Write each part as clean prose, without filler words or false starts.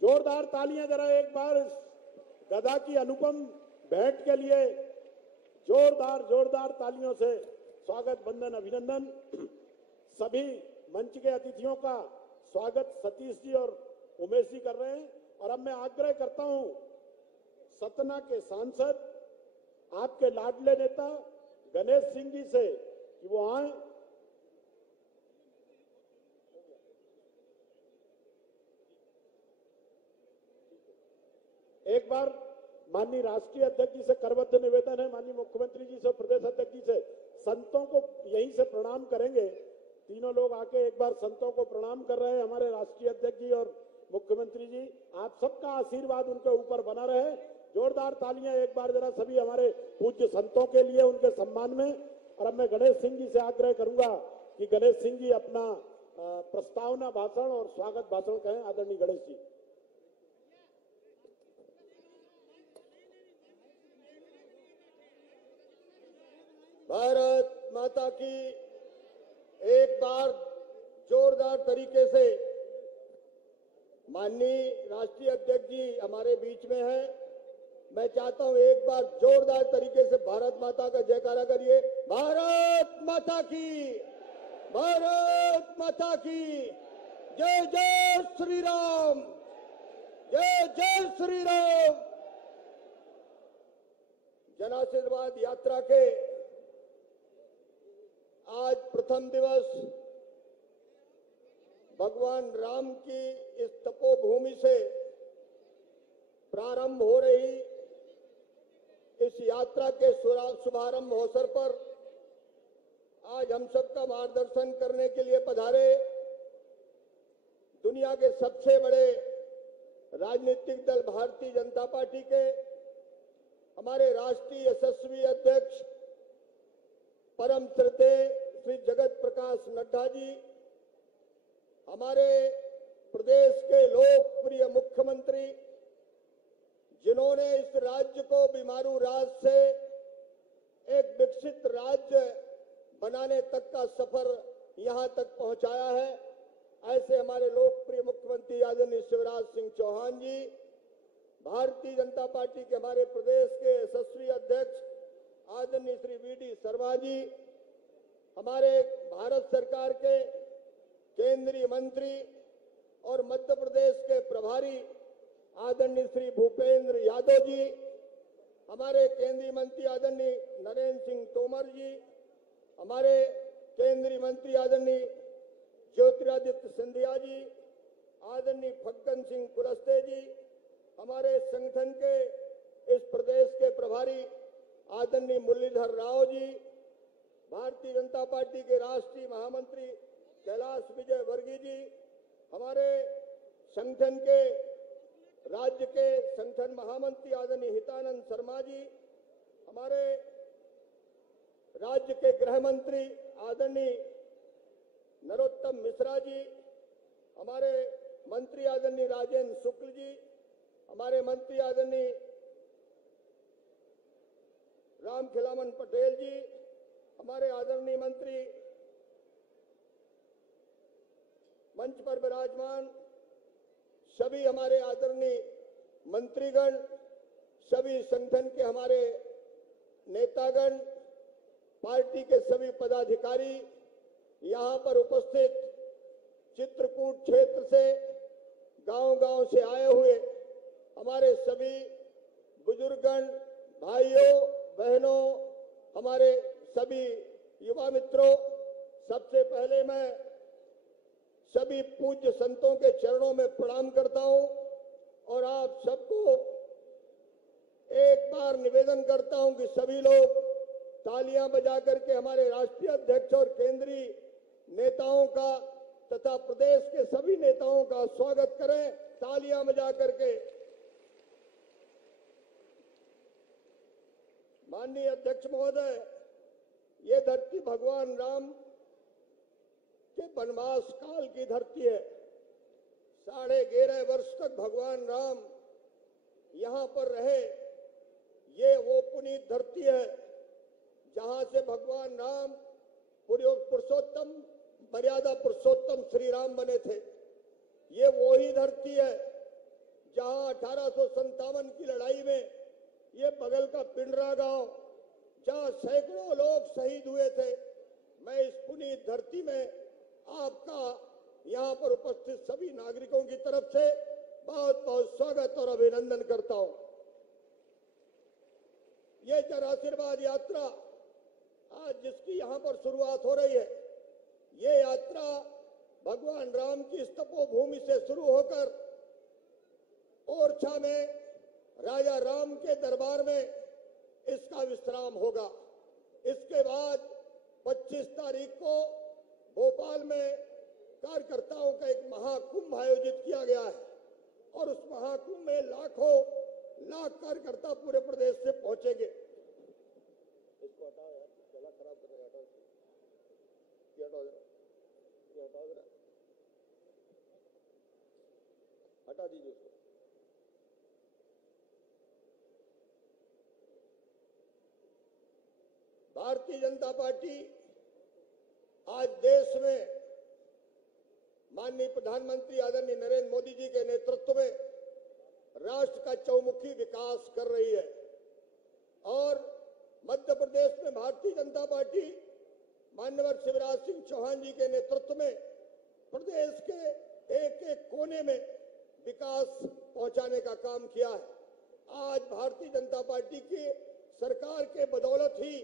जोरदार तालियां जरा एक बार इस गदा की अनुपम भेंट के लिए जोरदार जोरदार तालियों से स्वागत वंदन अभिनंदन। सभी मंच के अतिथियों का स्वागत सतीश जी और उमेश जी कर रहे हैं। और अब मैं आग्रह करता हूं सतना के सांसद आपके लाडले नेता गणेश सिंह जी से कि वो आए। एक बार माननीय राष्ट्रीय अध्यक्ष जी से करबद्ध निवेदन है, माननीय मुख्यमंत्री जी से, प्रदेश अध्यक्ष जी से, संतों को यहीं से प्रणाम करेंगे। तीनों लोग आके एक बार संतों को प्रणाम कर रहे हैं। हमारे राष्ट्रीय अध्यक्ष जी और मुख्यमंत्री जी, आप सबका आशीर्वाद उनके ऊपर बना रहे। जोरदार तालियां एक बार जरा सभी हमारे पूज्य संतों के लिए, उनके सम्मान में। और अब मैं गणेश सिंह जी से आग्रह करूंगा कि गणेश सिंह जी अपना प्रस्तावना भाषण और स्वागत भाषण कहें। आदरणीय गणेश जी। भारत माता की एक बार जोरदार तरीके से माननीय राष्ट्रीय अध्यक्ष जी हमारे बीच में है। मैं चाहता हूं एक बार जोरदार तरीके से भारत माता का जयकारा करिए। भारत माता की, भारत माता की जय जय श्री राम, जय जय श्री राम। जनाशीर्वाद यात्रा के आज प्रथम दिवस भगवान राम की इस तपोभूमि से प्रारंभ हो रही इस यात्रा के शुभारंभ अवसर पर आज हम सबका मार्गदर्शन करने के लिए पधारे दुनिया के सबसे बड़े राजनीतिक दल भारतीय जनता पार्टी के हमारे राष्ट्रीय यशस्वी अध्यक्ष परम श्रद्धेय श्री जगत प्रकाश नड्डा जी, हमारे प्रदेश के लोकप्रिय मुख्यमंत्री जिन्होंने इस राज्य को बीमारू राज्य से एक विकसित राज्य बनाने तक का सफर यहां तक पहुंचाया है, ऐसे हमारे लोकप्रिय मुख्यमंत्री आदरणीय शिवराज सिंह चौहान जी, भारतीय जनता पार्टी के हमारे प्रदेश के यशस्वी अध्यक्ष आदरणीय श्री वी.डी. शर्मा जी, हमारे भारत सरकार के केंद्रीय मंत्री और मध्य प्रदेश के प्रभारी आदरणीय श्री भूपेंद्र यादव जी, हमारे केंद्रीय मंत्री आदरणीय नरेंद्र सिंह तोमर जी, हमारे केंद्रीय मंत्री आदरणीय ज्योतिरादित्य सिंधिया जी, आदरणीय फग्गन सिंह कुलस्ते जी, हमारे संगठन के इस प्रदेश के प्रभारी आदरणीय मुरलीधर राव जी, भारतीय जनता पार्टी के राष्ट्रीय महामंत्री कैलाश विजय वर्गीय जी, हमारे संगठन के राज्य के संगठन महामंत्री आदरणीय हितानंद शर्मा जी, हमारे राज्य के गृह मंत्री आदरणीय नरोत्तम मिश्रा जी, हमारे मंत्री आदरणीय राजेंद्र शुक्ल जी, हमारे मंत्री आदरणीय राम खिलावन पटेल जी, हमारे आदरणीय मंत्री मंच पर विराजमान सभी हमारे आदरणीय मंत्रीगण, सभी संगठन के हमारे नेतागण, पार्टी के सभी पदाधिकारी, यहां पर उपस्थित चित्रकूट क्षेत्र से गांव-गांव से आए हुए हमारे सभी बुजुर्गगण, भाइयों बहनों, हमारे सभी युवा मित्रों, सबसे पहले मैं सभी पूज्य संतों के चरणों में प्रणाम करता हूं और आप सबको एक बार निवेदन करता हूं कि सभी लोग तालियां बजा करके हमारे राष्ट्रीय अध्यक्ष और केंद्रीय नेताओं का तथा प्रदेश के सभी नेताओं का स्वागत करें, तालियां बजा करके। माननीय अध्यक्ष महोदय, ये धरती भगवान राम के वनवास काल की धरती है। 11.5 वर्ष तक भगवान राम यहां पर रहे। ये वो पुनीत धरती है जहां से भगवान राम पुरुषोत्तम, मर्यादा पुरुषोत्तम श्री राम बने थे। ये वो ही धरती है जहां 1857 की लड़ाई में ये बगल का पिंडरा गांव, जहां सैकड़ों लोग शहीद हुए थे, मैं इस पुनीत धरती में आपका यहां पर उपस्थित सभी नागरिकों की तरफ से बहुत बहुत स्वागत और अभिनंदन करता हूं। ये जन आशीर्वाद यात्रा आज जिसकी यहां पर शुरुआत हो रही है, ये यात्रा भगवान राम की इस तपोभूमि से शुरू होकर ओरछा में राजा राम के दरबार में इसका विश्राम होगा। इसके बाद 25 तारीख को भोपाल में कार्यकर्ताओं का एक महाकुंभ आयोजित किया गया है और उस महाकुंभ में लाखों लाख कार्यकर्ता पूरे प्रदेश से पहुंचेंगे। इसको हटाओ यार, गला खराब कर रहा है, हटाओ इसको, हटाओ जरा, हटा दीजिए उसको। भारतीय जनता पार्टी आज देश में माननीय प्रधानमंत्री आदरणीय नरेंद्र मोदी जी के नेतृत्व में राष्ट्र का चौमुखी विकास कर रही है और मध्य प्रदेश में भारतीय जनता पार्टी माननीय शिवराज सिंह चौहान जी के नेतृत्व में प्रदेश के एक एक कोने में विकास पहुंचाने का काम किया है। आज भारतीय जनता पार्टी की सरकार के बदौलत ही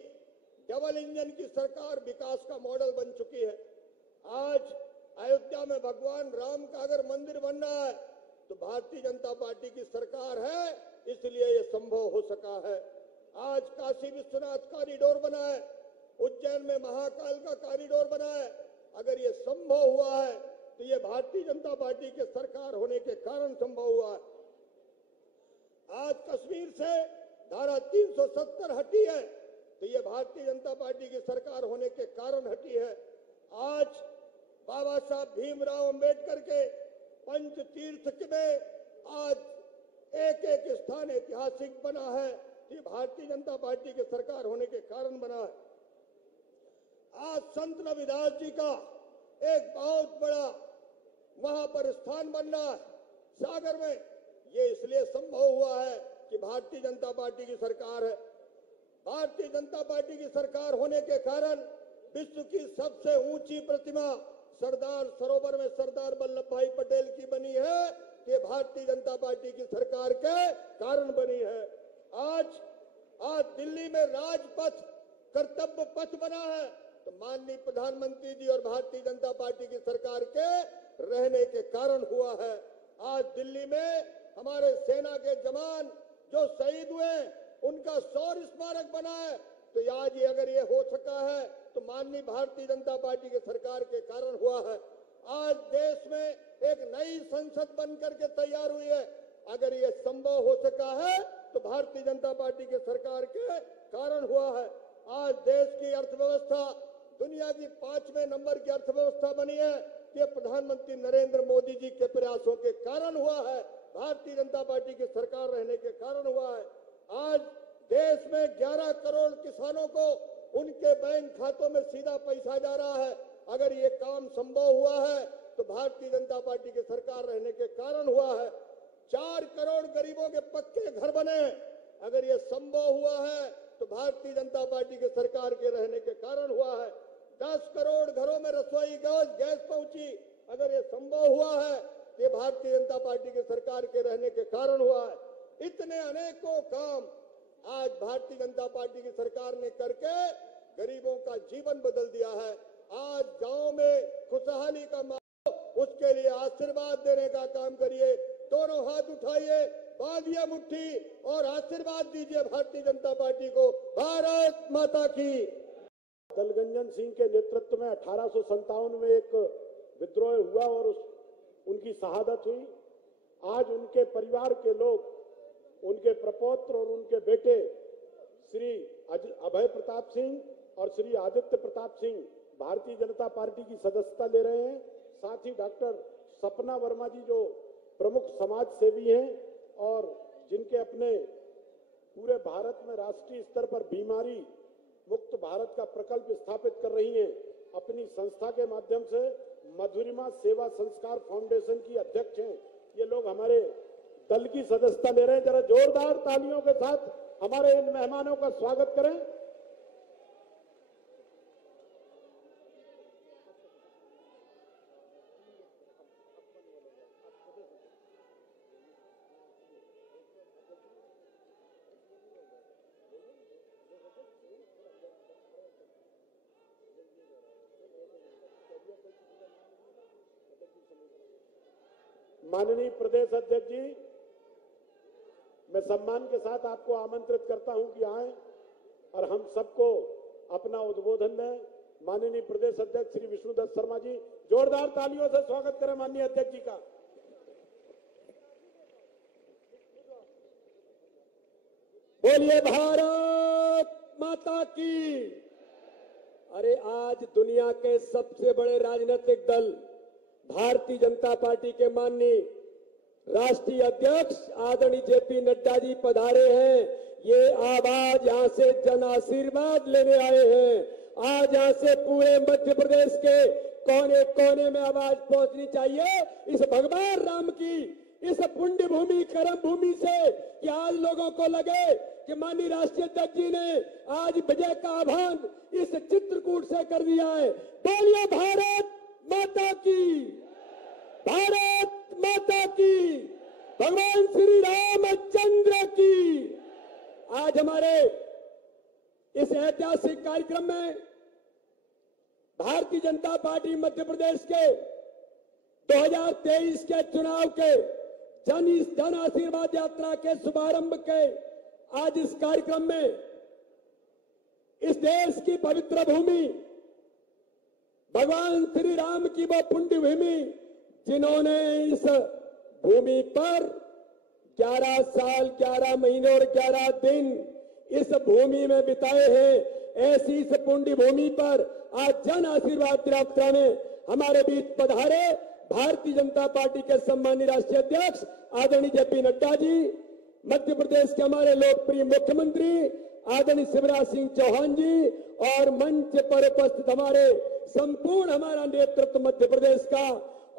डबल इंजन की सरकार विकास का मॉडल बन चुकी है। आज अयोध्या में भगवान राम का अगर मंदिर बन रहा है तो भारतीय जनता पार्टी की सरकार है, इसलिए यह संभव हो सका है। आज काशी विश्वनाथ कॉरिडोर बना है, उज्जैन में महाकाल का कॉरिडोर बना है। अगर ये संभव हुआ है तो ये भारतीय जनता पार्टी के सरकार होने के कारण संभव हुआ है। आज कश्मीर से धारा 370 हटी है तो ये भारतीय जनता पार्टी की सरकार होने के कारण हटी है। आज बाबा साहब भीमराव अंबेडकर के पंच तीर्थ में आज एक एक स्थान ऐतिहासिक बना है, ये भारतीय जनता पार्टी के सरकार होने के कारण बना है। आज संत रविदास जी का एक बहुत बड़ा वहां पर स्थान बन रहा है सागर में, ये इसलिए संभव हुआ है कि भारतीय जनता पार्टी की सरकार है। भारतीय जनता पार्टी की सरकार होने के कारण विश्व की सबसे ऊंची प्रतिमा सरदार सरोवर में सरदार वल्लभ भाई पटेल की बनी है, ये भारतीय जनता पार्टी की सरकार के कारण बनी है। आज दिल्ली में राजपथ कर्तव्य पथ बना है तो माननीय प्रधानमंत्री जी और भारतीय जनता पार्टी की सरकार के रहने के कारण हुआ है। आज दिल्ली में हमारे सेना के जवान जो शहीद हुए उनका शौर्य स्मारक बना है, तो आज ये अगर ये हो सका है तो माननीय भारतीय जनता पार्टी की सरकार के कारण हुआ है। आज देश में एक नई संसद बन करके तैयार हुई है, अगर ये संभव हो सका है तो भारतीय जनता पार्टी के सरकार के कारण हुआ है। आज देश की अर्थव्यवस्था दुनिया की 5वें नंबर की अर्थव्यवस्था बनी है, ये प्रधानमंत्री नरेंद्र मोदी जी के प्रयासों के कारण हुआ है, भारतीय जनता पार्टी की सरकार रहने के कारण हुआ है। आज देश में 11 करोड़ किसानों को उनके बैंक खातों में सीधा पैसा जा रहा है, अगर ये काम संभव हुआ है तो भारतीय जनता पार्टी की सरकार रहने के कारण हुआ है। 4 करोड़ गरीबों के पक्के घर बने, अगर ये संभव हुआ है तो भारतीय जनता पार्टी की सरकार के रहने के कारण हुआ है। 10 करोड़ घरों में रसोई गैस पहुंची, अगर ये संभव हुआ है तो ये भारतीय जनता पार्टी की सरकार के रहने के कारण हुआ है। इतने अनेकों काम आज भारतीय जनता पार्टी की सरकार ने करके गरीबों का जीवन बदल दिया है। आज गांव में खुशहाली का माहौल, उसके लिए आशीर्वाद देने का काम करिए, दोनों हाथ उठाइए, बांधिए मुट्ठी और आशीर्वाद दीजिए भारतीय जनता पार्टी को। भारत माता की। दलगंजन सिंह के नेतृत्व में 1857 में एक विद्रोह हुआ और उनकी शहादत हुई। आज उनके परिवार के लोग, उनके प्रपौत्र और उनके बेटे श्री अभय प्रताप सिंह और श्री आदित्य प्रताप सिंह भारतीय जनता पार्टी की सदस्यता ले रहे हैं। साथ ही डॉक्टर सपना वर्मा जी जो प्रमुख समाज सेवी हैं और जिनके अपने पूरे भारत में राष्ट्रीय स्तर पर बीमारी मुक्त भारत का प्रकल्प स्थापित कर रही हैं, अपनी संस्था के माध्यम से मधुरिमा सेवा संस्कार फाउंडेशन की अध्यक्ष हैं। ये लोग हमारे दल की सदस्यता ले रहे हैं। जरा जोरदार तालियों के साथ हमारे इन मेहमानों का स्वागत करें। माननीय प्रदेश अध्यक्ष जी, मैं सम्मान के साथ आपको आमंत्रित करता हूं कि आएं और हम सबको अपना उद्बोधन दें। माननीय प्रदेश अध्यक्ष श्री विष्णुदत्त शर्मा जी, जोरदार तालियों से स्वागत करें माननीय अध्यक्ष जी का। बोलिए भारत माता की। अरे आज दुनिया के सबसे बड़े राजनीतिक दल भारतीय जनता पार्टी के माननीय राष्ट्रीय अध्यक्ष आदरणीय जेपी नड्डा जी पधारे हैं। ये आवाज यहां से जन आशीर्वाद लेने आए हैं। आज यहां से पूरे मध्य प्रदेश के कोने कोने में आवाज पहुंचनी चाहिए इस भगवान राम की, इस पुण्य भूमि कर्म भूमि से, कि आज लोगों को लगे कि माननीय राष्ट्रीय अध्यक्ष जी ने आज विजय का आह्वान इस चित्रकूट से कर दिया है। बोलिए भारत माता की, भारत माता की, भगवान श्री रामचंद्र की। आज हमारे इस ऐतिहासिक कार्यक्रम में भारतीय जनता पार्टी मध्य प्रदेश के 2023 के चुनाव के जन आशीर्वाद यात्रा के शुभारंभ के आज इस कार्यक्रम में इस देश की पवित्र भूमि, भगवान श्री राम की वो पुण्य भूमि, जिन्होंने इस भूमि पर 11 साल 11 महीने और 11 दिन इस भूमि में बिताए हैं, ऐसी इस पुण्य भूमि पर आज जन आशीर्वाद यात्रा में हमारे बीच पधारे भारतीय जनता पार्टी के सम्मानीय राष्ट्रीय अध्यक्ष आदरणीय जेपी नड्डा जी, मध्य प्रदेश के हमारे लोकप्रिय मुख्यमंत्री आदरणीय शिवराज सिंह चौहान जी और मंच पर उपस्थित हमारे संपूर्ण हमारा नेतृत्व मध्य प्रदेश का।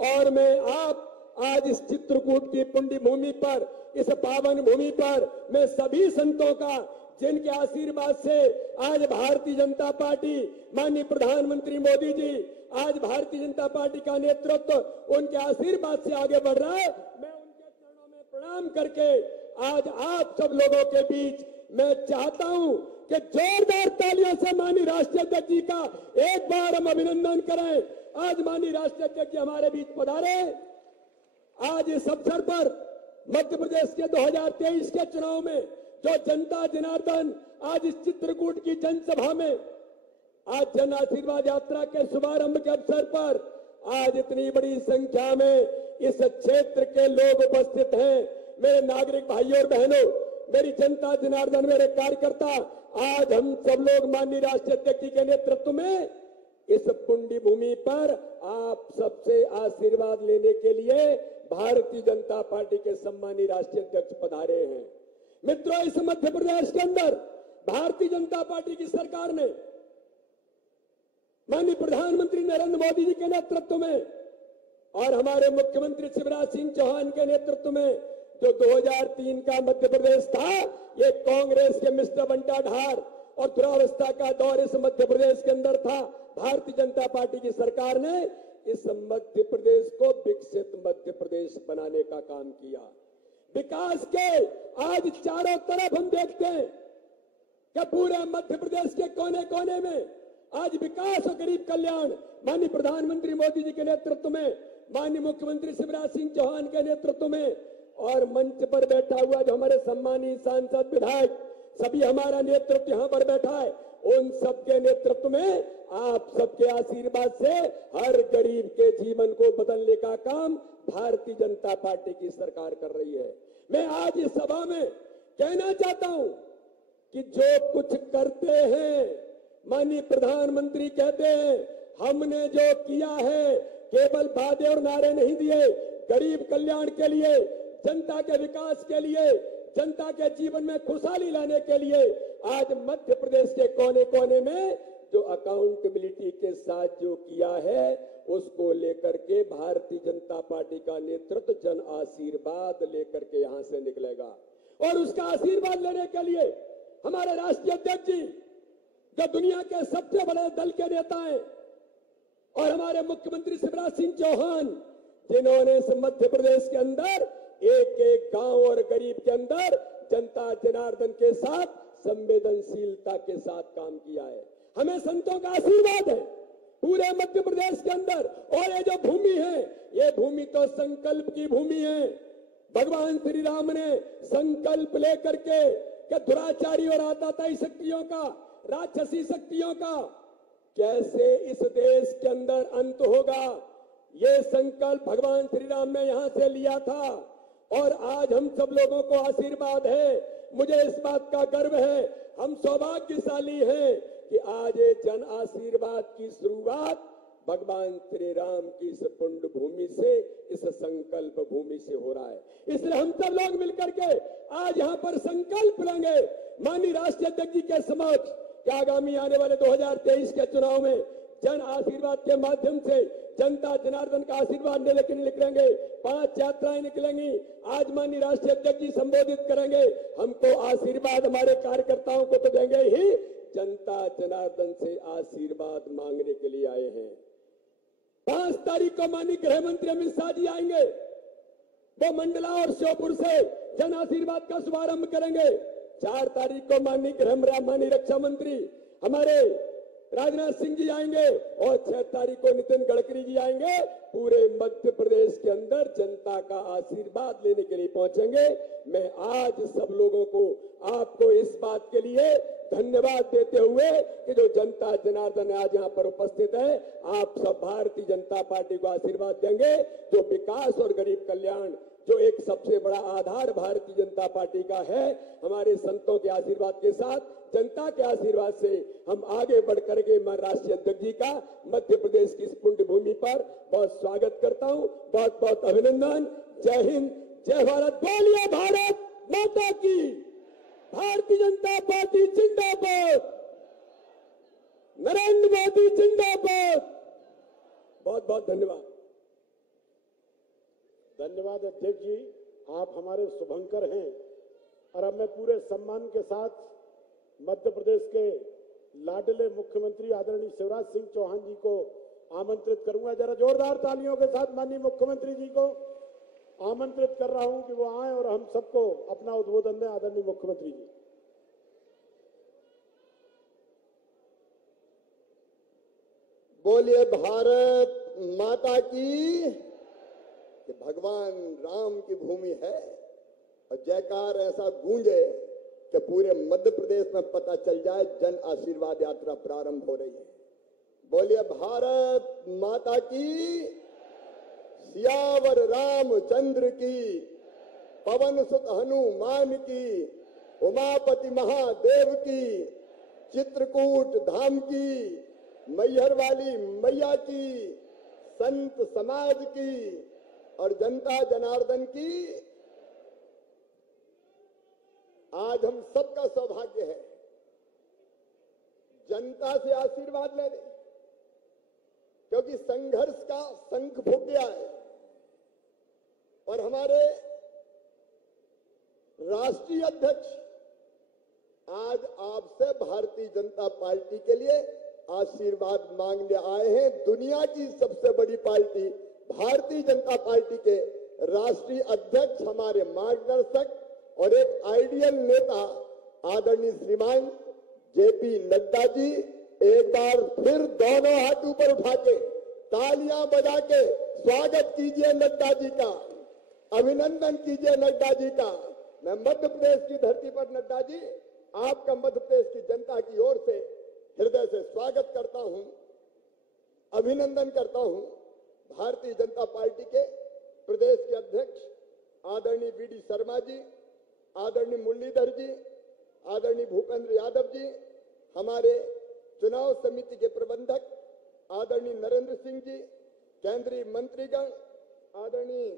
और मैं आप आज इस चित्रकूट की पुण्य भूमि पर, इस पावन भूमि पर मैं सभी संतों का, जिनके आशीर्वाद से आज भारतीय जनता पार्टी, माननीय प्रधानमंत्री मोदी जी, आज भारतीय जनता पार्टी का नेतृत्व उनके आशीर्वाद से आगे बढ़ रहा है, मैं उनके चरणों में प्रणाम करके आज आप सब लोगों के बीच मैं चाहता हूं कि जोरदार तालियों से माननीय राष्ट्रीय अध्यक्ष जी का एक बार हम अभिनंदन करें। आज माननीय राष्ट्रीय अध्यक्ष जी हमारे बीच पधारे। आज इस अवसर पर मध्य प्रदेश के 2023 के चुनाव में जो जनता जनार्दन आज इस चित्रकूट की जनसभा में आज जन आशीर्वाद यात्रा के शुभारंभ के अवसर पर आज इतनी बड़ी संख्या में इस क्षेत्र के लोग उपस्थित हैं। मेरे नागरिक भाइयों और बहनों, मेरी जनता जनार्दन, मेरे कार्यकर्ता, आज हम सब लोग माननीय राष्ट्रीय अध्यक्ष जी के नेतृत्व में इस पुण्य भूमि पर आप सबसे आशीर्वाद लेने के लिए भारतीय जनता पार्टी के सम्मानीय राष्ट्रीय अध्यक्ष पधारे हैं। मित्रों, इस मध्य प्रदेश के अंदर भारतीय जनता पार्टी की सरकार ने माननीय प्रधानमंत्री नरेंद्र मोदी जी के नेतृत्व में और हमारे मुख्यमंत्री शिवराज सिंह चौहान के नेतृत्व में जो 2003 का मध्य प्रदेश था, ये कांग्रेस के मिस्टर बंटा ढार और दुरावस्था का दौर इस मध्य प्रदेश के अंदर था। भारतीय जनता पार्टी की सरकार ने इस मध्य प्रदेश को विकसित मध्य प्रदेश बनाने का काम किया। विकास के आज चारों तरफ हम देखते हैं कि पूरे मध्य प्रदेश के कोने कोने में आज विकास और गरीब कल्याण माननीय प्रधानमंत्री मोदी जी के नेतृत्व में, माननीय मुख्यमंत्री शिवराज सिंह चौहान के नेतृत्व में और मंच पर बैठा हुआ जो हमारे सम्मानीय सांसद विधायक सभी हमारा नेतृत्व यहां पर बैठा है, उन सबके नेतृत्व में आप सबके आशीर्वाद से हर गरीब के जीवन को बदलने का काम भारतीय जनता पार्टी की सरकार कर रही है। मैं आज इस सभा में कहना चाहता हूं कि जो कुछ करते हैं, माननीय प्रधानमंत्री कहते हैं हमने जो किया है केवल वादे और नारे नहीं दिए, गरीब कल्याण के लिए, जनता के विकास के लिए, जनता के जीवन में खुशहाली लाने के लिए आज मध्य प्रदेश के कोने कोने में जो अकाउंटेबिलिटी के साथ जो किया है उसको लेकर के भारतीय जनता पार्टी का नेतृत्व जन आशीर्वाद लेकर के यहां से निकलेगा। और उसका आशीर्वाद लेने के लिए हमारे राष्ट्रीय अध्यक्ष जी जो दुनिया के सबसे बड़े दल के नेता हैं और हमारे मुख्यमंत्री शिवराज सिंह चौहान जिन्होंने मध्य प्रदेश के अंदर एक एक गांव और गरीब के अंदर जनता जनार्दन के साथ संवेदनशीलता के साथ काम किया है। हमें संतों का आशीर्वाद है पूरे मध्य प्रदेश के अंदर। और ये जो भूमि है ये भूमि तो संकल्प की भूमि है। भगवान श्री राम ने संकल्प लेकर के कि दुराचारी और आताताई शक्तियों का, राक्षसी शक्तियों का कैसे इस देश के अंदर अंत होगा, ये संकल्प भगवान श्री राम ने यहां से लिया था। और आज हम सब लोगों को आशीर्वाद है। मुझे इस बात का गर्व है, हम सौभाग्यशाली हैं कि आज ये जन आशीर्वाद की शुरुआत भगवान श्री राम की इस पुण्य भूमि से, इस संकल्प भूमि से हो रहा है। इसलिए हम सब लोग मिलकर के आज यहाँ पर संकल्प लेंगे माननीय राष्ट्रीय अध्यक्ष जी के समक्ष कि आगामी आने वाले 2023 के चुनाव में जन आशीर्वाद के माध्यम से जनता जनार्दन का आशीर्वाद लेकर निकलेंगे। 5 यात्राएं निकलेंगी। आज माननीय राष्ट्रीय अध्यक्ष जी संबोधित करेंगे। हमको आशीर्वाद हमारे कार्यकर्ताओं को तो देंगे ही, जनता जनार्दन से आशीर्वाद मांगने के लिए आए हैं। 5 तारीख को माननीय गृह मंत्री अमित शाह जी आएंगे। वो मंडला और श्योपुर से जन आशीर्वाद का शुभारंभ करेंगे। 4 तारीख को माननीय रक्षा मंत्री हमारे राजनाथ सिंह जी आएंगे और 6 तारीख को नितिन गडकरी जी आएंगे। पूरे मध्य प्रदेश के अंदर जनता का आशीर्वाद लेने के लिए पहुंचेंगे। मैं आज सब लोगों को, आपको इस बात के लिए धन्यवाद देते हुए कि जो जनता जनार्दन आज यहाँ पर उपस्थित है, आप सब भारतीय जनता पार्टी को आशीर्वाद देंगे। जो विकास और गरीब कल्याण जो एक सबसे बड़ा आधार भारतीय जनता पार्टी का है, हमारे संतों के आशीर्वाद के साथ, जनता के आशीर्वाद से हम आगे बढ़ करके मैं राष्ट्रीय अध्यक्ष जी का मध्य प्रदेश की इस पुण्य भूमि पर बहुत स्वागत करता हूं। बहुत बहुत अभिनंदन। जय हिंद, जय भारत। बोलिए भारत माता की। भारतीय जनता पार्टी जिंदाबाद। नरेंद्र मोदी जिंदाबाद। बहुत बहुत धन्यवाद। धन्यवाद अध्यक्ष जी, आप हमारे शुभंकर हैं। और अब मैं पूरे सम्मान के साथ मध्य प्रदेश के लाडले मुख्यमंत्री आदरणीय शिवराज सिंह चौहान जी को आमंत्रित करूंगा। जरा जोरदार तालियों के साथ माननीय मुख्यमंत्री जी को आमंत्रित कर रहा हूं कि वो आए और हम सबको अपना उद्बोधन दें। आदरणीय मुख्यमंत्री जी। बोलिए भारत माता की। कि भगवान राम की भूमि है और जयकार ऐसा गूंजे कि पूरे मध्य प्रदेश में पता चल जाए जन आशीर्वाद यात्रा प्रारंभ हो रही है। बोलिए भारत माता की। सियावर रामचंद्र की, पवन सुत हनुमान की, उमापति महादेव की, चित्रकूट धाम की, मैहर वाली मैया की, संत समाज की और जनता जनार्दन की। आज हम सबका सौभाग्य है जनता से आशीर्वाद लेने, क्योंकि संघर्ष का शंख फूंक गया है और हमारे राष्ट्रीय अध्यक्ष आज आपसे भारतीय जनता पार्टी के लिए आशीर्वाद मांगने आए हैं। दुनिया की सबसे बड़ी पार्टी भारतीय जनता पार्टी के राष्ट्रीय अध्यक्ष, हमारे मार्गदर्शक और एक आइडियल नेता आदरणीय श्रीमान जेपी नड्डा जी, एक बार फिर दोनों हाथ ऊपर उठा के तालियां बजा के स्वागत कीजिए नड्डा जी का, अभिनंदन कीजिए नड्डा जी का। मैं मध्य प्रदेश की धरती पर नड्डा जी आपका मध्य प्रदेश की जनता की ओर से हृदय से स्वागत करता हूं, अभिनंदन करता हूं। भारतीय जनता पार्टी के प्रदेश के अध्यक्ष आदरणीय वीडी शर्मा जी, आदरणीय मुरलीधर जी, आदरणीय भूपेंद्र यादव जी, हमारे चुनाव समिति के प्रबंधक आदरणीय नरेंद्र सिंह जी, केंद्रीय मंत्रीगण आदरणीय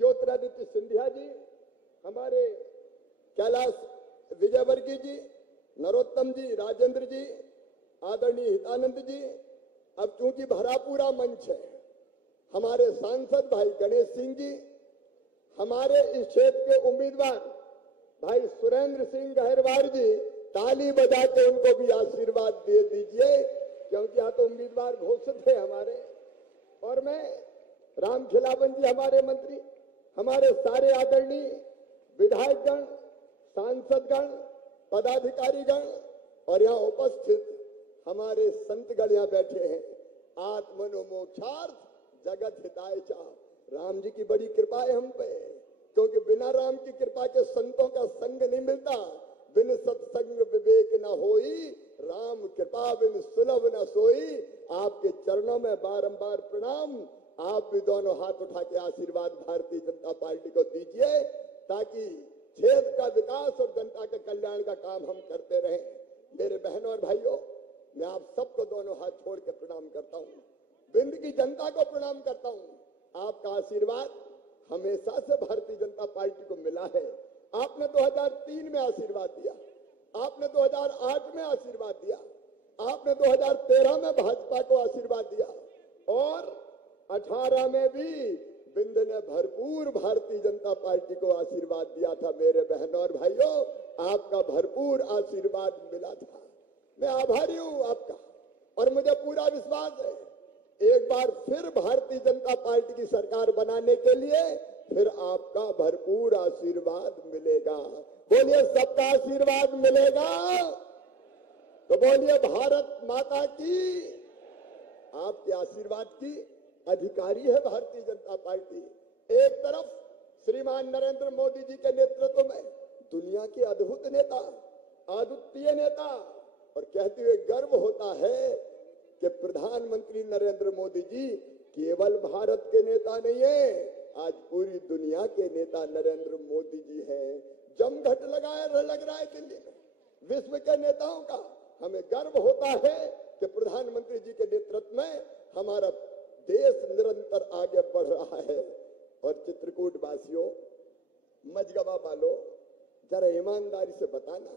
ज्योतिरादित्य सिंधिया जी, हमारे कैलाश विजयवर्गीय जी, नरोत्तम जी, राजेंद्र जी, आदरणीय हितानंद जी, अब चूंकि भरा पूरा मंच है, हमारे सांसद भाई गणेश सिंह जी, हमारे इस क्षेत्र के उम्मीदवार भाई सुरेंद्र सिंह गहरवार जी, ताली बजा के उनको भी आशीर्वाद दे दीजिए, क्योंकि यहाँ तो उम्मीदवार घोषित है हमारे। और मैं राम खिलावन जी हमारे मंत्री, हमारे सारे आदरणीय विधायकगण, सांसदगण, पदाधिकारीगण और यहाँ उपस्थित हमारे संतगण यहाँ बैठे हैं। आत्मनो मोक्षार्थ जगत हिताय च। राम जी की बड़ी कृपा है हम पे, क्योंकि बिना राम की कृपा के संतों का संग नहीं मिलता। बिन सत्संग विवेक न होई, राम कृपा बिन सुलभ न सोई। आपके चरणों में बारंबार प्रणाम। आप भी दोनों हाथ उठा के आशीर्वाद भारतीय जनता पार्टी को दीजिए, ताकि क्षेत्र का विकास और जनता के कल्याण का काम हम करते रहें। मेरे बहनों और भाइयों, मैं आप सबको दोनों हाथ छोड़ के प्रणाम करता हूँ। बिंद की जनता को प्रणाम करता हूँ। आपका आशीर्वाद हमेशा से भारतीय जनता पार्टी को मिला है। आपने 2003 में आशीर्वाद दिया, आपने 2008 में आशीर्वाद दिया, आपने 2013 में भाजपा को आशीर्वाद दिया और 18 में भी बिंद ने भरपूर भारतीय जनता पार्टी को आशीर्वाद दिया था। मेरे बहनों और भाइयों, आपका भरपूर आशीर्वाद मिला था। मैं आभारी हूं आपका, और मुझे पूरा विश्वास है एक बार फिर भारतीय जनता पार्टी की सरकार बनाने के लिए फिर आपका भरपूर आशीर्वाद मिलेगा। बोलिए सबका आशीर्वाद मिलेगा, तो बोलिए भारत माता की। आपके आशीर्वाद की अधिकारी है भारतीय जनता पार्टी। एक तरफ श्रीमान नरेंद्र मोदी जी के नेतृत्व में दुनिया के अद्भुत नेता, अद्वितीय नेता, और कहते हुए गर्व होता है कि प्रधानमंत्री नरेंद्र मोदी जी केवल भारत के नेता नहीं है, आज पूरी दुनिया के नेता नरेंद्र मोदी जी हैं। जमघट लग रहा है दिल्ली में विश्व के नेताओं का। हमें गर्व होता है कि प्रधानमंत्री जी के नेतृत्व में हमारा देश निरंतर आगे बढ़ रहा है। और चित्रकूट वासियों, मजगवा वालों, जरा ईमानदारी से बताना,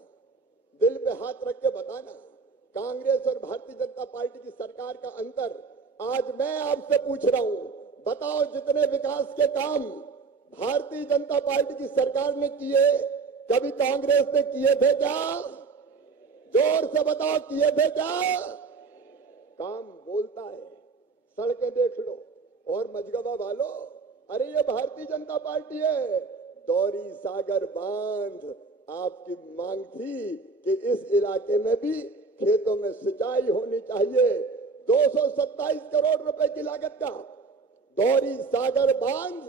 दिल पे हाथ रख के बताना, कांग्रेस और भारतीय जनता पार्टी की सरकार का अंतर। आज मैं आपसे पूछ रहा हूं, बताओ जितने विकास के काम भारतीय जनता पार्टी की सरकार ने किए, कभी कांग्रेस ने किए थे क्या? जोर से बताओ, किए थे क्या? काम बोलता है, सड़कें देख लो। और मजगवा वालों, अरे ये भारतीय जनता पार्टी है। दौरी सागर बांध, आपकी मांग थी कि इस इलाके में भी खेतों में सिंचाई होनी चाहिए। 227 करोड़ रुपए की लागत का दौरी सागर बांध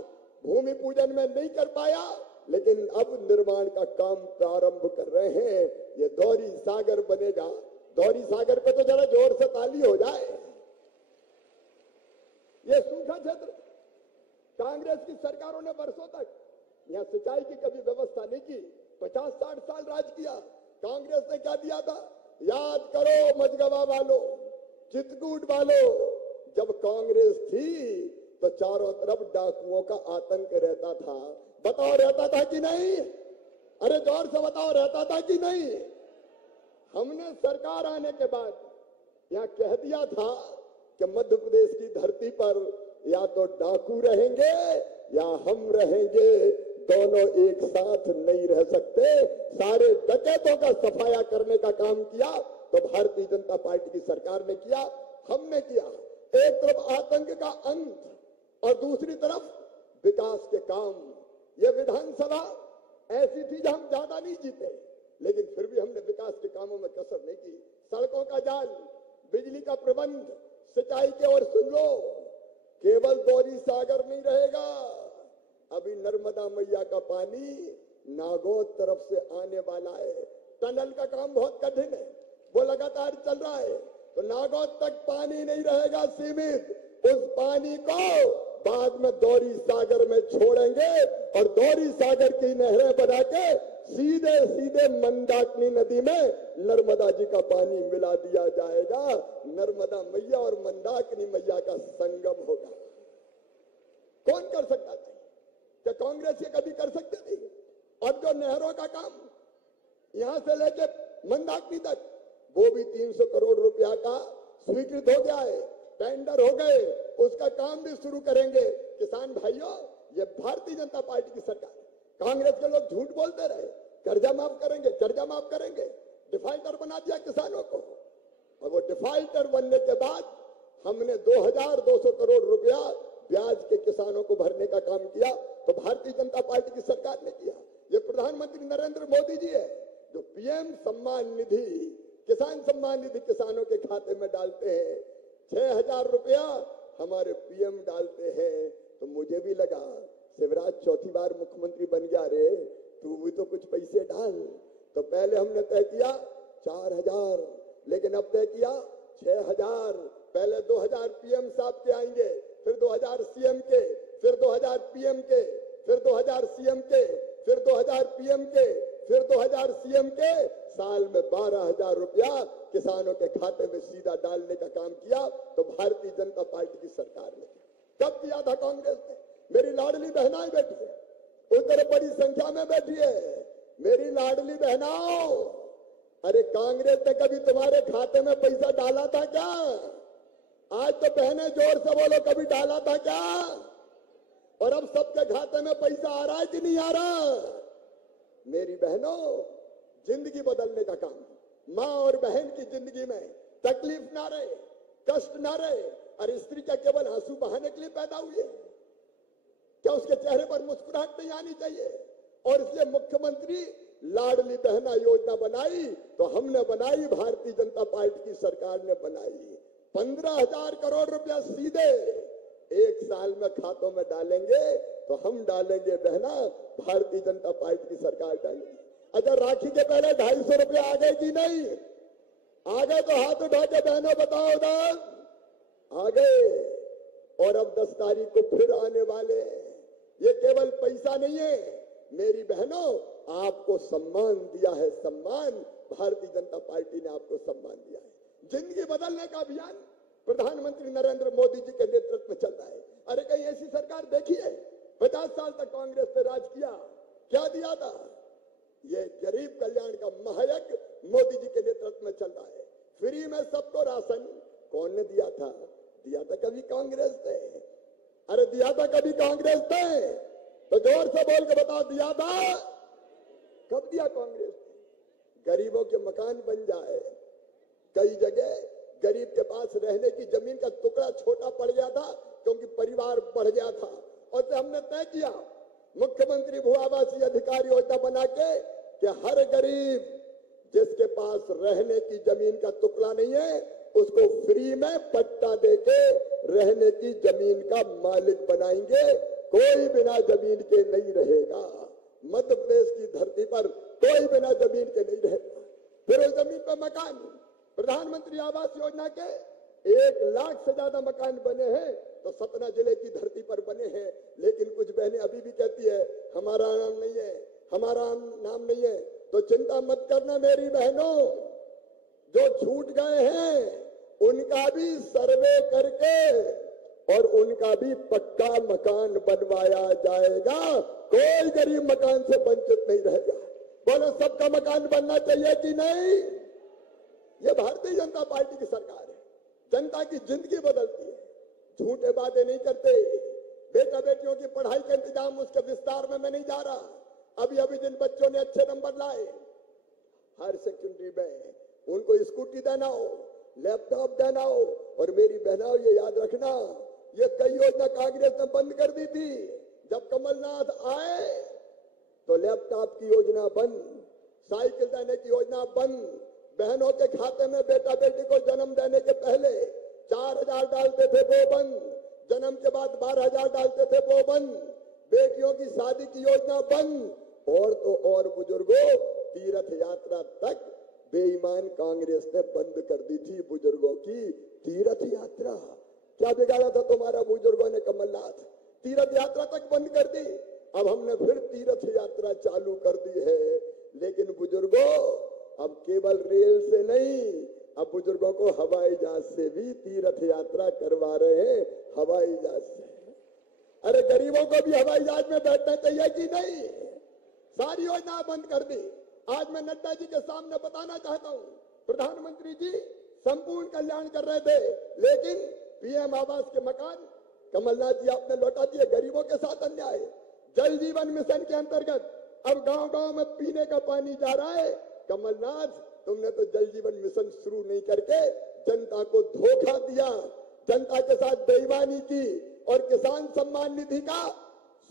भूमि पूजन में नहीं कर पाया, लेकिन अब निर्माण का काम प्रारंभ कर रहे हैं। ये दौरी सागर बनेगा। दौरी सागर पे तो जरा जोर से ताली हो जाए। ये सूखा क्षेत्र, कांग्रेस की सरकारों ने वर्षों तक यहाँ सिंचाई की कभी व्यवस्था नहीं की। 50-60 साल राज किया। कांग्रेस ने क्या दिया था? याद करो मजगवा वालों, चित्रकूट वालों, जब कांग्रेस थी तो चारों तरफ डाकुओं का आतंक रहता था। बताओ रहता था कि नहीं? अरे जोर से बताओ, रहता था कि नहीं? हमने सरकार आने के बाद यहाँ कह दिया था कि मध्य प्रदेश की धरती पर या तो डाकू रहेंगे या हम रहेंगे, दोनों एक साथ नहीं रह सकते। सारे डकैतों का सफाया करने का काम किया तो भारतीय जनता पार्टी की सरकार ने किया, हमने किया। एक तरफ आतंक का अंत और दूसरी तरफ विकास के काम। यह विधानसभा ऐसी थी जहां हम ज्यादा नहीं जीते, लेकिन फिर भी हमने विकास के कामों में कसर नहीं की। सड़कों का जाल, बिजली का प्रबंध, सिंचाई के और सुन लो, केवल दौरी सागर नहीं रहेगा। अभी नर्मदा मैया का पानी नागौद तरफ से आने वाला है। टनल का काम बहुत कठिन है, वो लगातार चल रहा है, तो नागौद तक पानी नहीं रहेगा सीमित। उस पानी को बाद में दौरी सागर में छोड़ेंगे और दौरी सागर की नहरें बना के सीधे सीधे मंदाकिनी नदी में नर्मदा जी का पानी मिला दिया जाएगा। नर्मदा मैया और मंदाकिनी मैया का संगम होगा। कौन कर सकता था? क्या कांग्रेस ये कभी कर सकते थे? और जो नहरों का काम यहां से लेके मंदाकिनी तक वो भी 300 करोड़ रुपया का स्वीकृत हो गया है, टेंडर हो गए, उसका काम भी शुरू करेंगे। किसान भाइयों, ये भारतीय जनता पार्टी की सरकार है। कांग्रेस के लोग झूठ बोलते रहे, कर्जा माफ करेंगे, कर्जा माफ करेंगे, डिफाल्टर बना दिया किसानों को। और वो डिफाल्टर बनने के बाद हमने 2200 करोड़ रुपया ब्याज के किसानों को भरने का काम किया, तो भारतीय जनता पार्टी की सरकार ने किया। ये प्रधानमंत्री नरेंद्र मोदी जी है जो पीएम सम्मान निधि, किसान सम्मान निधि किसानों के खाते में डालते हैं। 6000 रुपया हमारे पीएम डालते हैं। तो मुझे भी लगा शिवराज चौथी बार मुख्यमंत्री बन गया रे, तू भी तो कुछ पैसे डाल। तो पहले हमने तय किया 4000, लेकिन अब तय किया 6000। पहले 2000 पीएम साहब के आएंगे, फिर 2000 सीएम के, फिर 2000 पीएम के, फिर 2000 सीएम के, फिर 2000 पीएम के, फिर 2000 सीएम के। साल में 12000 रुपया किसानों के खाते में सीधा डालने का काम किया, तो भारतीय जनता पार्टी की सरकार ने कब किया था कांग्रेस ने? मेरी लाडली बहनाएं बैठी है, उधर बड़ी संख्या में बैठी है मेरी लाडली बहनाओं। अरे कांग्रेस ने कभी तुम्हारे खाते में पैसा डाला था क्या? आज तो बहने जोर से बोलो, कभी डाला था क्या? और अब सबके खाते में पैसा आ रहा है कि नहीं आ रहा? मेरी बहनों, जिंदगी बदलने का काम, माँ और बहन की जिंदगी में तकलीफ ना रहे, कष्ट ना रहे। और स्त्री क्या केवल आंसू बहाने के लिए पैदा हुई है क्या? उसके चेहरे पर मुस्कुराहट नहीं आनी चाहिए? और इसलिए मुख्यमंत्री लाडली बहना योजना बनाई, तो हमने बनाई, भारतीय जनता पार्टी की सरकार ने बनाई। 15,000 करोड़ रुपया सीधे एक साल में खातों में डालेंगे, तो हम डालेंगे बहना, भारतीय जनता पार्टी की सरकार डालेगी। अच्छा, राखी के पहले 250 रुपया आ गए कि नहीं आ गए? तो हाथ उठा के बहनों बताओ, उधर आ गए। और अब 10 तारीख को फिर आने वाले। ये केवल पैसा नहीं है मेरी बहनों, आपको सम्मान दिया है, सम्मान। भारतीय जनता पार्टी ने आपको सम्मान दिया है। जिंदगी बदलने का अभियान प्रधानमंत्री नरेंद्र मोदी जी के नेतृत्व में चल रहा है। अरे कहीं ऐसी सरकार देखी है? 50 साल तक कांग्रेस ने राज किया, क्या दिया था? ये गरीब कल्याण का महायज्ञ मोदी जी के नेतृत्व में चल रहा है। फ्री में सबको राशन कौन ने दिया था? दिया था कभी कांग्रेस ने। अरे दिया था कभी कांग्रेस ने? तो जोर से बोल के बताओ, दिया था? कब दिया कांग्रेस ने? गरीबों के मकान बन जाए। कई जगह गरीब के पास रहने की जमीन का टुकड़ा छोटा पड़ गया था, क्योंकि परिवार बढ़ गया था। और फिर हमने तय किया मुख्यमंत्री भू आवासीय अधिकार योजना बना के कि हर गरीब जिसके पास रहने की जमीन का टुकड़ा नहीं है, उसको फ्री में पट्टा देके रहने की जमीन का मालिक बनाएंगे। कोई बिना जमीन के नहीं रहेगा। मध्य प्रदेश की धरती पर कोई बिना जमीन के नहीं रहेगा। फिर उस जमीन पर मकान, प्रधानमंत्री आवास योजना के 1 लाख से ज्यादा मकान बने हैं, तो सतना जिले की धरती पर बने हैं। लेकिन कुछ बहनें अभी भी कहती है हमारा नाम नहीं है, हमारा नाम नहीं है। तो चिंता मत करना मेरी बहनों, जो छूट गए हैं उनका भी सर्वे करके और उनका भी पक्का मकान बनवाया जाएगा। कोई गरीब मकान से वंचित नहीं रहेगा। बोलो, सबका मकान बनना चाहिए कि नहीं? ये भारतीय जनता पार्टी की सरकार है। जनता की जिंदगी बदलती है। झूठे बातें नहीं करते। बेटा बेटियों की पढ़ाई का इंतजाम, उसके विस्तार में मैं नहीं जा रहा। अभी अभी जिन बच्चों ने अच्छे नंबर लाए हायर सेकेंडरी में, उनको स्कूटी देना हो, लैपटॉप देना हो। और मेरी बहनाओं, ये याद रखना, ये कई योजना कांग्रेस ने बंद कर दी थी। जब कमलनाथ आए तो लैपटॉप की योजना बंद, साइकिल देने की योजना बंद, बहनों के खाते में बेटा बेटी को जन्म देने के पहले 4000 डालते थे वो बंद, जन्म के बाद 12000 डालते थे वो बंद, बेटियों की शादी की योजना बंद। और तो और बुजुर्गों, तीर्थ यात्रा तक बेईमान कांग्रेस ने बंद कर दी थी। बुजुर्गों की तीर्थ यात्रा, क्या बिगाड़ा था तुम्हारा बुजुर्गों ने? कमलनाथ तीर्थ यात्रा तक बंद कर दी। अब हमने फिर तीर्थ यात्रा चालू कर दी है। लेकिन बुजुर्गों, अब केवल रेल से नहीं, अब बुजुर्गों को हवाई जहाज से भी तीर्थ यात्रा करवा रहे हैं। हवाई जहाज से। अरे गरीबों को भी हवाई जहाज में बैठना चाहिए कि नहीं? सारी योजना बंद कर दी। आज मैं नड्डा जी के सामने बताना चाहता हूं, प्रधानमंत्री जी संपूर्ण कल्याण कर रहे थे, लेकिन पीएम आवास के मकान कमलनाथ जी आपने लौटा दिए। गरीबों के साथ अन्याय। जल जीवन मिशन के अंतर्गत अब गांव-गांव में पीने का पानी जा रहा है। कमलनाथ, तुमने तो जल जीवन मिशन शुरू नहीं करके जनता को धोखा दिया, जनता के साथ बेईमानी की और किसान सम्मान निधि का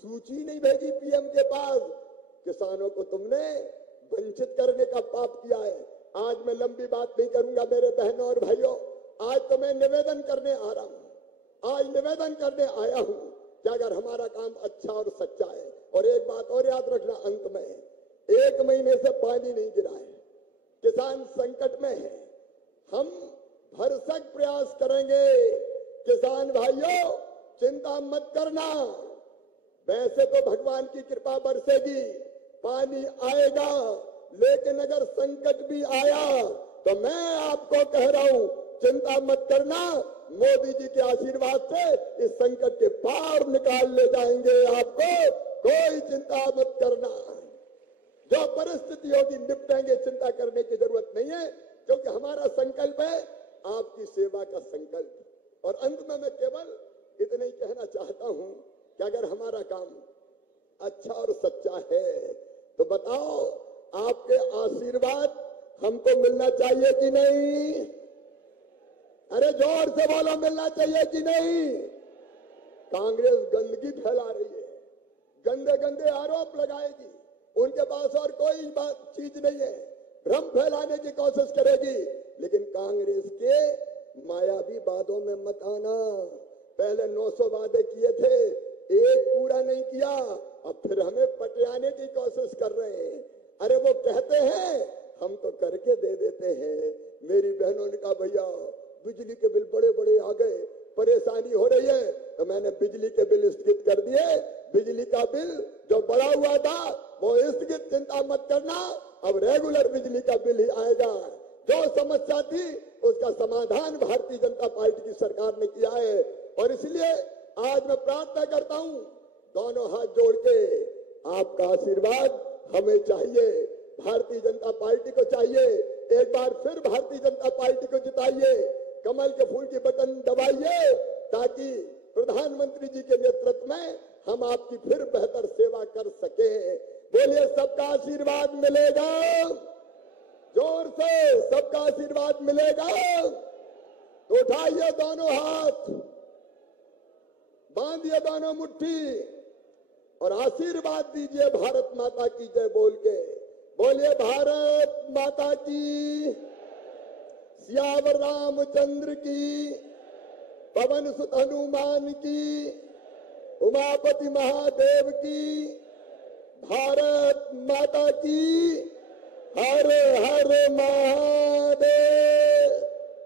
सूची नहीं भेजी पीएम के पास। किसानों को तुमने वंचित करने का पाप किया है। आज मैं लंबी बात नहीं करूंगा मेरे बहनों और भाइयों, आज तो मैं निवेदन करने आ रहा हूं। आज निवेदन करने आया हूं कि अगर हमारा काम अच्छा और सच्चा है, और एक बात और याद रखना, अंत में 1 महीने से पानी नहीं गिरा है, किसान संकट में है। हम भरसक प्रयास करेंगे। किसान भाइयों, चिंता मत करना। वैसे तो भगवान की कृपा बरसेगी, पानी आएगा, लेकिन अगर संकट भी आया तो मैं आपको कह रहा हूं, चिंता मत करना। मोदी जी के आशीर्वाद से इस संकट के पार निकाल ले जाएंगे आपको, कोई चिंता मत करना। जो परिस्थिति होगी निपटेंगे, चिंता करने की जरूरत नहीं है, क्योंकि हमारा संकल्प है आपकी सेवा का संकल्प। और अंत में मैं केवल इतना ही कहना चाहता हूं कि अगर हमारा काम अच्छा और सच्चा है तो बताओ, आपके आशीर्वाद हमको मिलना चाहिए कि नहीं? अरे जोर से बोलो, मिलना चाहिए कि नहीं? कांग्रेस गंदगी फैला रही है, गंदे गंदे आरोप लगाएगी, उनके पास और कोई बात चीज नहीं है, भ्रम फैलाने की कोशिश करेगी। लेकिन कांग्रेस के मायावी वादों में मत आना। पहले 900 वादे किए थे, एक पूरा नहीं किया, अब फिर हमें पटियाने की कोशिश कर रहे हैं। अरे वो कहते हैं हम तो करके दे देते हैं। मेरी बहनों ने कहा भैया बिजली के बिल बड़े बड़े आ गए, परेशानी हो रही है, तो मैंने बिजली के बिल स्थगित कर दिए। बिजली का बिल जो बढ़ा हुआ था वो स्थगित, चिंता मत करना, अब रेगुलर बिजली का बिल ही आएगा। जो समस्या थी उसका समाधान भारतीय जनता पार्टी की सरकार ने किया है। और इसलिए आज मैं प्रार्थना करता हूं, दोनों हाथ जोड़ के, आपका आशीर्वाद हमें चाहिए, भारतीय जनता पार्टी को चाहिए। एक बार फिर भारतीय जनता पार्टी को जिताइए, कमल के फूल की बटन दबाइए, ताकि प्रधानमंत्री जी के नेतृत्व में हम आपकी फिर बेहतर सेवा कर सके। बोलिए सबका आशीर्वाद मिलेगा, जोर से सबका आशीर्वाद मिलेगा। तो उठाइए दोनों हाथ, बांधिए दोनों मुट्ठी और आशीर्वाद दीजिए भारत माता की जय बोल के। बोलिए भारत माता की, सियावर रामचंद्र की, पवन सुत हनुमान की, उमापति महादेव की, भारत माता की, हर हर महादेव।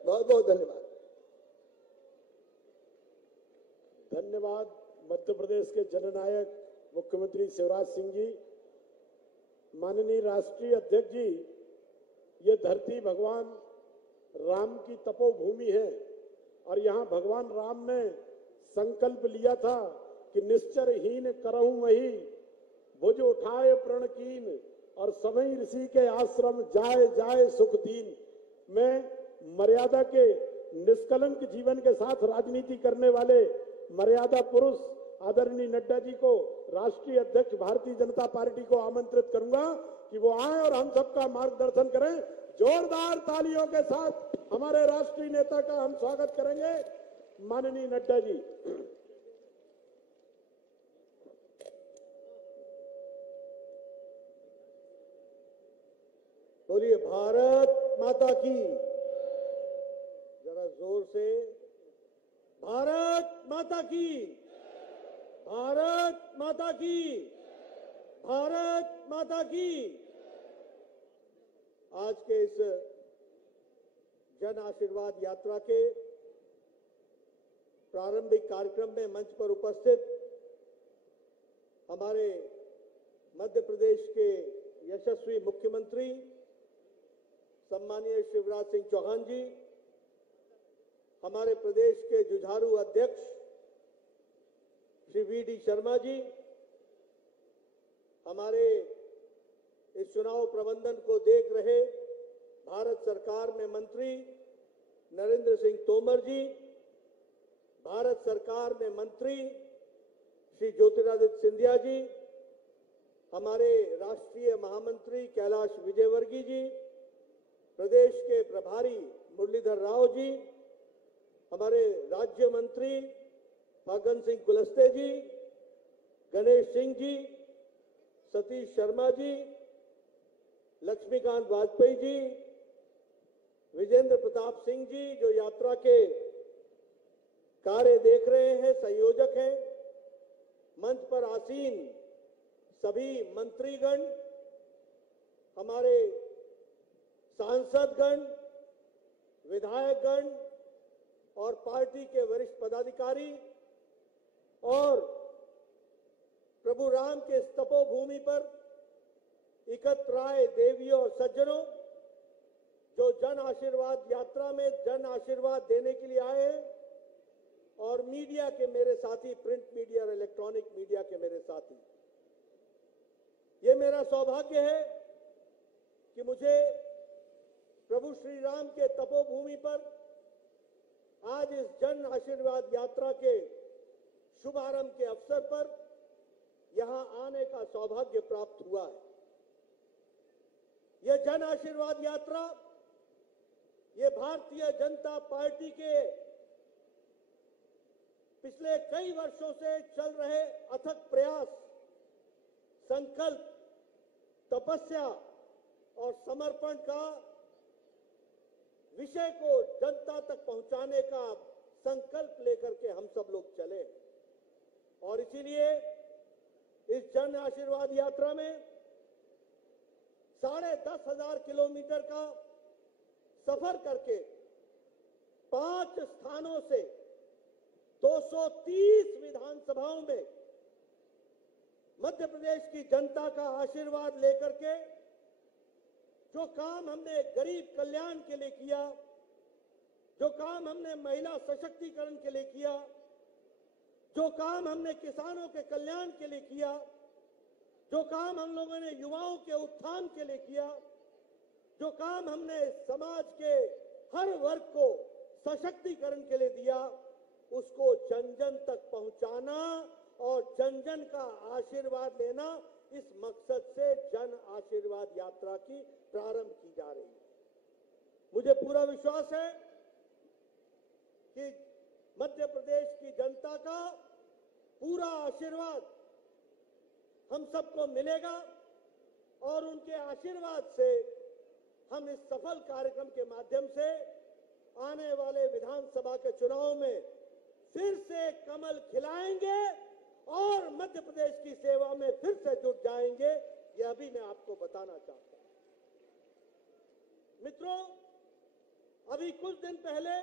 बहुत बहुत धन्यवाद। धन्यवाद मध्य प्रदेश के जननायक मुख्यमंत्री शिवराज सिंह जी। माननीय राष्ट्रीय अध्यक्ष जी, ये धरती भगवान राम की तपोभूमि है और यहाँ भगवान राम ने संकल्प लिया था कि निश्चरहीन करहूं वही, भुज उठाए प्रण कीन, और सभी ऋषि के आश्रम जाए जाए सुख दीन। मैं मर्यादा के निष्कलंक जीवन के साथ राजनीति करने वाले मर्यादा पुरुष आदरणीय नड्डा जी को, राष्ट्रीय अध्यक्ष भारतीय जनता पार्टी को आमंत्रित करूंगा कि वो आए और हम सबका मार्गदर्शन करें। जोरदार तालियों के साथ हमारे राष्ट्रीय नेता का हम स्वागत करेंगे, माननीय नड्डा जी। बोलिए भारत माता की, जरा जोर से, भारत माता की, भारत माता की, भारत माता की। आज के इस जन आशीर्वाद यात्रा के प्रारंभिक कार्यक्रम में मंच पर उपस्थित हमारे मध्य प्रदेश के यशस्वी मुख्यमंत्री सम्मानीय शिवराज सिंह चौहान जी, हमारे प्रदेश के जुझारू अध्यक्ष श्री वी.डी. शर्मा जी, हमारे इस चुनाव प्रबंधन को देख रहे भारत सरकार में मंत्री नरेंद्र सिंह तोमर जी, भारत सरकार में मंत्री श्री ज्योतिरादित्य सिंधिया जी, हमारे राष्ट्रीय महामंत्री कैलाश विजयवर्गीय जी, प्रदेश के प्रभारी मुरलीधर राव जी, हमारे राज्य मंत्री फग्गन सिंह कुलस्ते जी, गणेश सिंह जी, सतीश शर्मा जी, लक्ष्मीकांत वाजपेयी जी, विजेंद्र प्रताप सिंह जी जो यात्रा के कार्य देख रहे हैं, संयोजक हैं, मंच पर आसीन सभी मंत्रीगण, हमारे सांसदगण, विधायकगण और पार्टी के वरिष्ठ पदाधिकारी और प्रभु राम के इस तपोभूमि पर एकत्र आए देवियों और सज्जनों, जो जन आशीर्वाद यात्रा में जन आशीर्वाद देने के लिए आए हैं, और मीडिया के मेरे साथी, प्रिंट मीडिया और इलेक्ट्रॉनिक मीडिया के मेरे साथी, ये मेरा सौभाग्य है कि मुझे प्रभु श्री राम के तपोभूमि पर आज इस जन आशीर्वाद यात्रा के शुभारंभ के अवसर पर यहां आने का सौभाग्य प्राप्त हुआ है। यह जन आशीर्वाद यात्रा, ये भारतीय जनता पार्टी के पिछले कई वर्षों से चल रहे अथक प्रयास, संकल्प, तपस्या और समर्पण का विषय को जनता तक पहुंचाने का संकल्प लेकर के हम सब लोग चले, और इसीलिए इस जन आशीर्वाद यात्रा में 10,500 किलोमीटर का सफर करके 5 स्थानों से 230 विधानसभाओं में मध्य प्रदेश की जनता का आशीर्वाद लेकर के जो काम हमने गरीब कल्याण के लिए किया, जो काम हमने महिला सशक्तिकरण के लिए किया, जो काम हमने किसानों के कल्याण के लिए किया, जो काम हम लोगों ने युवाओं के उत्थान के लिए किया, जो काम हमने समाज के हर वर्ग को सशक्तिकरण के लिए दिया, उसको जन जन तक पहुंचाना और जन जन का आशीर्वाद लेना, इस मकसद से जन आशीर्वाद यात्रा की प्रारंभ की जा रही है। मुझे पूरा विश्वास है कि मध्य प्रदेश की जनता का पूरा आशीर्वाद हम सबको मिलेगा और उनके आशीर्वाद से हम इस सफल कार्यक्रम के माध्यम से आने वाले विधानसभा के चुनाव में फिर से कमल खिलाएंगे और मध्य प्रदेश की सेवा में फिर से जुट जाएंगे। यह भी मैं आपको बताना चाहता हूं। मित्रों, अभी कुछ दिन पहले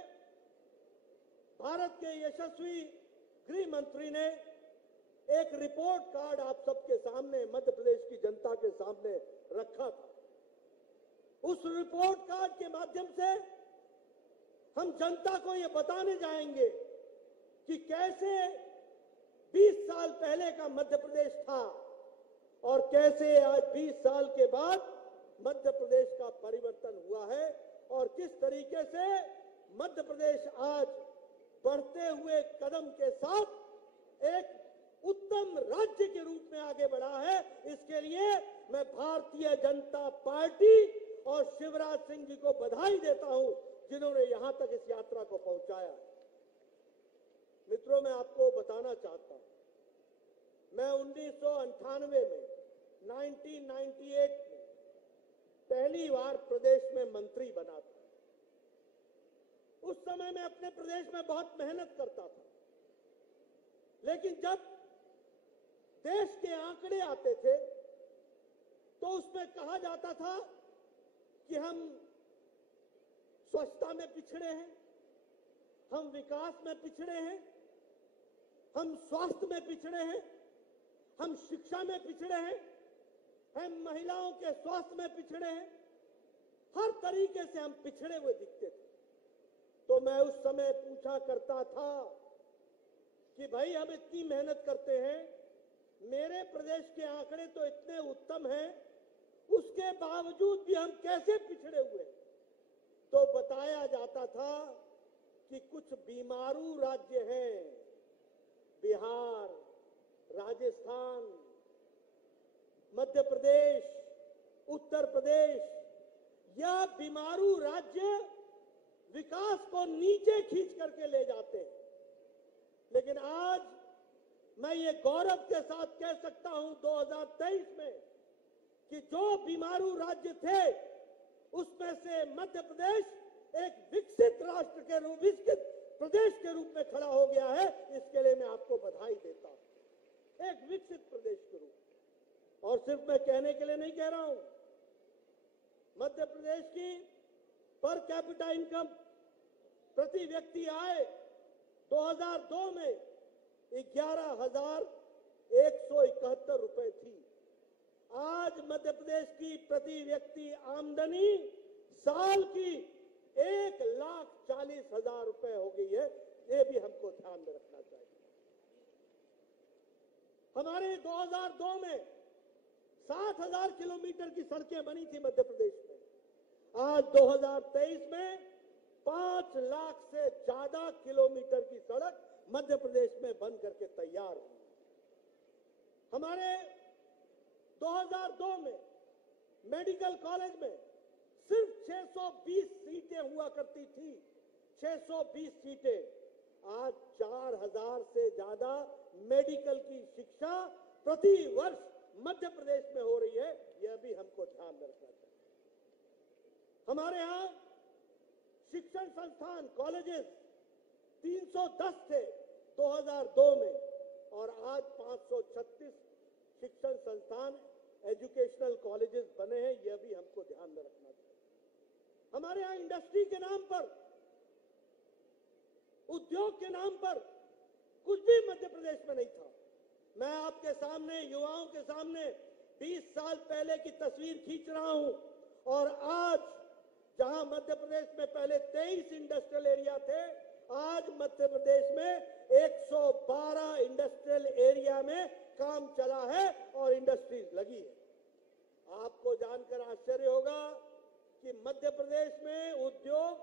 भारत के यशस्वी गृह मंत्री ने एक रिपोर्ट कार्ड आप सबके सामने, मध्य प्रदेश की जनता के सामने रखा था। उस रिपोर्ट कार्ड के माध्यम से हम जनता को यह बताने जाएंगे कि कैसे 20 साल पहले का मध्य प्रदेश था और कैसे आज 20 साल के बाद मध्य प्रदेश का परिवर्तन हुआ है, और किस तरीके से मध्य प्रदेश आज बढ़ते हुए कदम के साथ एक उत्तम राज्य के रूप में आगे बढ़ा है। इसके लिए मैं भारतीय जनता पार्टी और शिवराज सिंह जी को बधाई देता हूं, जिन्होंने यहां तक इस यात्रा को पहुंचाया। मित्रों, मैं आपको बताना चाहता हूं, मैं 1998 में 1998 में पहली बार प्रदेश में मंत्री बना था। उस समय मैं अपने प्रदेश में बहुत मेहनत करता था, लेकिन जब देश के आंकड़े आते थे तो उसमें कहा जाता था कि हम स्वच्छता में पिछड़े हैं, हम विकास में पिछड़े हैं, हम स्वास्थ्य में पिछड़े हैं, हम शिक्षा में पिछड़े हैं, हम महिलाओं के स्वास्थ्य में पिछड़े हैं। हर तरीके से हम पिछड़े हुए दिखते थे। तो मैं उस समय पूछा करता था कि भाई, हम इतनी मेहनत करते हैं, मेरे प्रदेश के आंकड़े तो इतने उत्तम हैं, उसके बावजूद भी हम कैसे पिछड़े हुए हैं। तो बताया जाता था कि कुछ बीमारू राज्य हैं, बिहार, राजस्थान, मध्य प्रदेश, उत्तर प्रदेश, यह बीमारू राज्य विकास को नीचे खींच करके ले जाते हैं। लेकिन आज मैं ये गौरव के साथ कह सकता हूं 2023 में कि जो बीमारू राज्य थे उसमें से मध्य प्रदेश एक विकसित राष्ट्र के रूप, विकसित प्रदेश के रूप में खड़ा हो गया है। इसके लिए मैं आपको बधाई देता हूं, एक विकसित प्रदेश के रूप। और सिर्फ मैं कहने के लिए नहीं कह रहा हूं, मध्य प्रदेश की पर कैपिटा इनकम, प्रति व्यक्ति आय 2002 में 11,171 रुपए थी। आज मध्य प्रदेश की प्रति व्यक्ति आमदनी साल की 1,40,000 रुपए हो गई है। ये भी हमको ध्यान में रखना चाहिए। हमारे 2002 में 60,000 किलोमीटर की सड़कें बनी थी मध्य प्रदेश में। आज 2023 में 5 लाख से ज्यादा किलोमीटर की सड़क मध्य प्रदेश में बन करके तैयार हुई। हमारे 2002 में मेडिकल कॉलेज में सिर्फ 620 सीटें हुआ करती थी, 620 सीटें। आज 4,000 से ज्यादा मेडिकल की शिक्षा प्रति वर्ष मध्य प्रदेश में हो रही है। यह भी हमको ध्यान में रखना चाहिए। हमारे यहां शिक्षण संस्थान, कॉलेजेस 310 थे 2002 में, और आज 536 शिक्षण संस्थान, एजुकेशनल कॉलेजेस बने हैं। यह भी हमको ध्यान में रखना चाहिए। हमारे यहां इंडस्ट्री के नाम पर, उद्योग के नाम पर कुछ भी मध्य प्रदेश में नहीं था। मैं आपके सामने, युवाओं के सामने 20 साल पहले की तस्वीर खींच रहा हूं, और आज जहां मध्य प्रदेश में पहले 23 इंडस्ट्रियल एरिया थे, आज मध्य प्रदेश में 112 इंडस्ट्रियल एरिया में काम चला है और इंडस्ट्रीज लगी है। आपको जानकर आश्चर्य होगा कि मध्य प्रदेश में उद्योग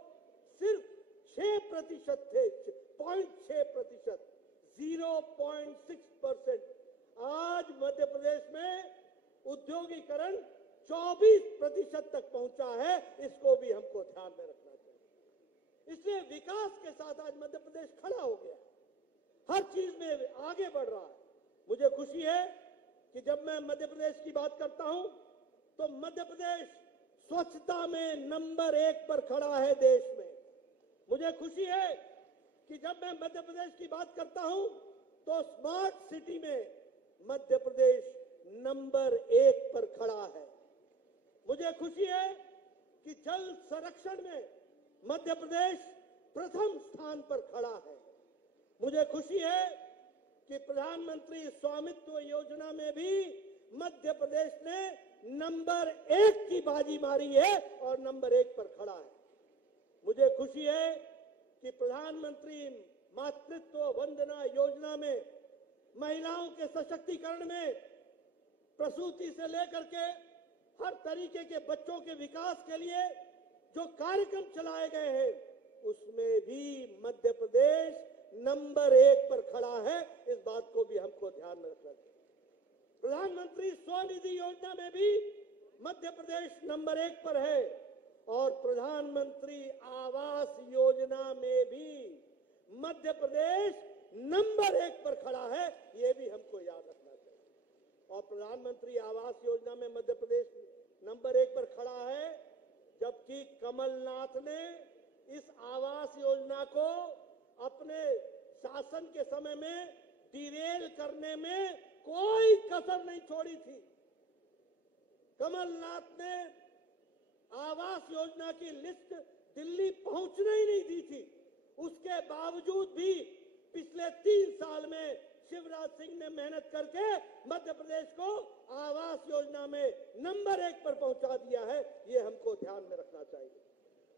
सिर्फ 6% थे, 0.6%, 0.6%। आज मध्य प्रदेश में उद्योगीकरण 24% तक पहुंचा है। इसको भी हमको ध्यान में रखना चाहिए। इसलिए विकास के साथ आज मध्य प्रदेश खड़ा हो गया, हर चीज में आगे बढ़ रहा है। मुझे खुशी है कि जब मैं मध्य प्रदेश की बात करता हूं तो मध्य प्रदेश स्वच्छता में नंबर 1 पर खड़ा है देश में। मुझे खुशी है कि जब मैं मध्य प्रदेश की बात करता हूं तो स्मार्ट सिटी में मध्य प्रदेश नंबर 1 पर खड़ा है। मुझे खुशी है कि जल संरक्षण में मध्य प्रदेश प्रथम स्थान पर खड़ा है। मुझे खुशी है कि प्रधानमंत्री स्वामित्व योजना में भी मध्य प्रदेश ने नंबर 1 की बाजी मारी है और नंबर 1 पर खड़ा है। मुझे खुशी है कि प्रधानमंत्री मातृत्व वंदना योजना में महिलाओं के सशक्तिकरण में प्रसूति से लेकर के हर तरीके के बच्चों के विकास के लिए जो कार्यक्रम चलाए गए हैं, उसमें भी मध्य प्रदेश नंबर 1 पर खड़ा है। इस बात को भी हमको ध्यान में रखना चाहिए। प्रधानमंत्री स्वनिधि योजना में भी मध्य प्रदेश नंबर 1 पर है, और प्रधानमंत्री आवास योजना में भी मध्य प्रदेश नंबर 1 पर खड़ा है। यह भी हमको याद रखना चाहिए। और प्रधानमंत्री आवास योजना में मध्य प्रदेश नंबर 1 पर खड़ा है, जबकि कमलनाथ ने इस आवास योजना को अपने शासन के समय में डिरेल करने में कोई कसर नहीं छोड़ी थी। कमलनाथ ने आवास योजना की लिस्ट दिल्ली पहुंचने ही नहीं दी थी। उसके बावजूद भी पिछले 3 साल में शिवराज सिंह ने मेहनत करके मध्य प्रदेश को आवास योजना में नंबर 1 पर पहुंचा दिया है। ये हमको ध्यान में रखना चाहिए।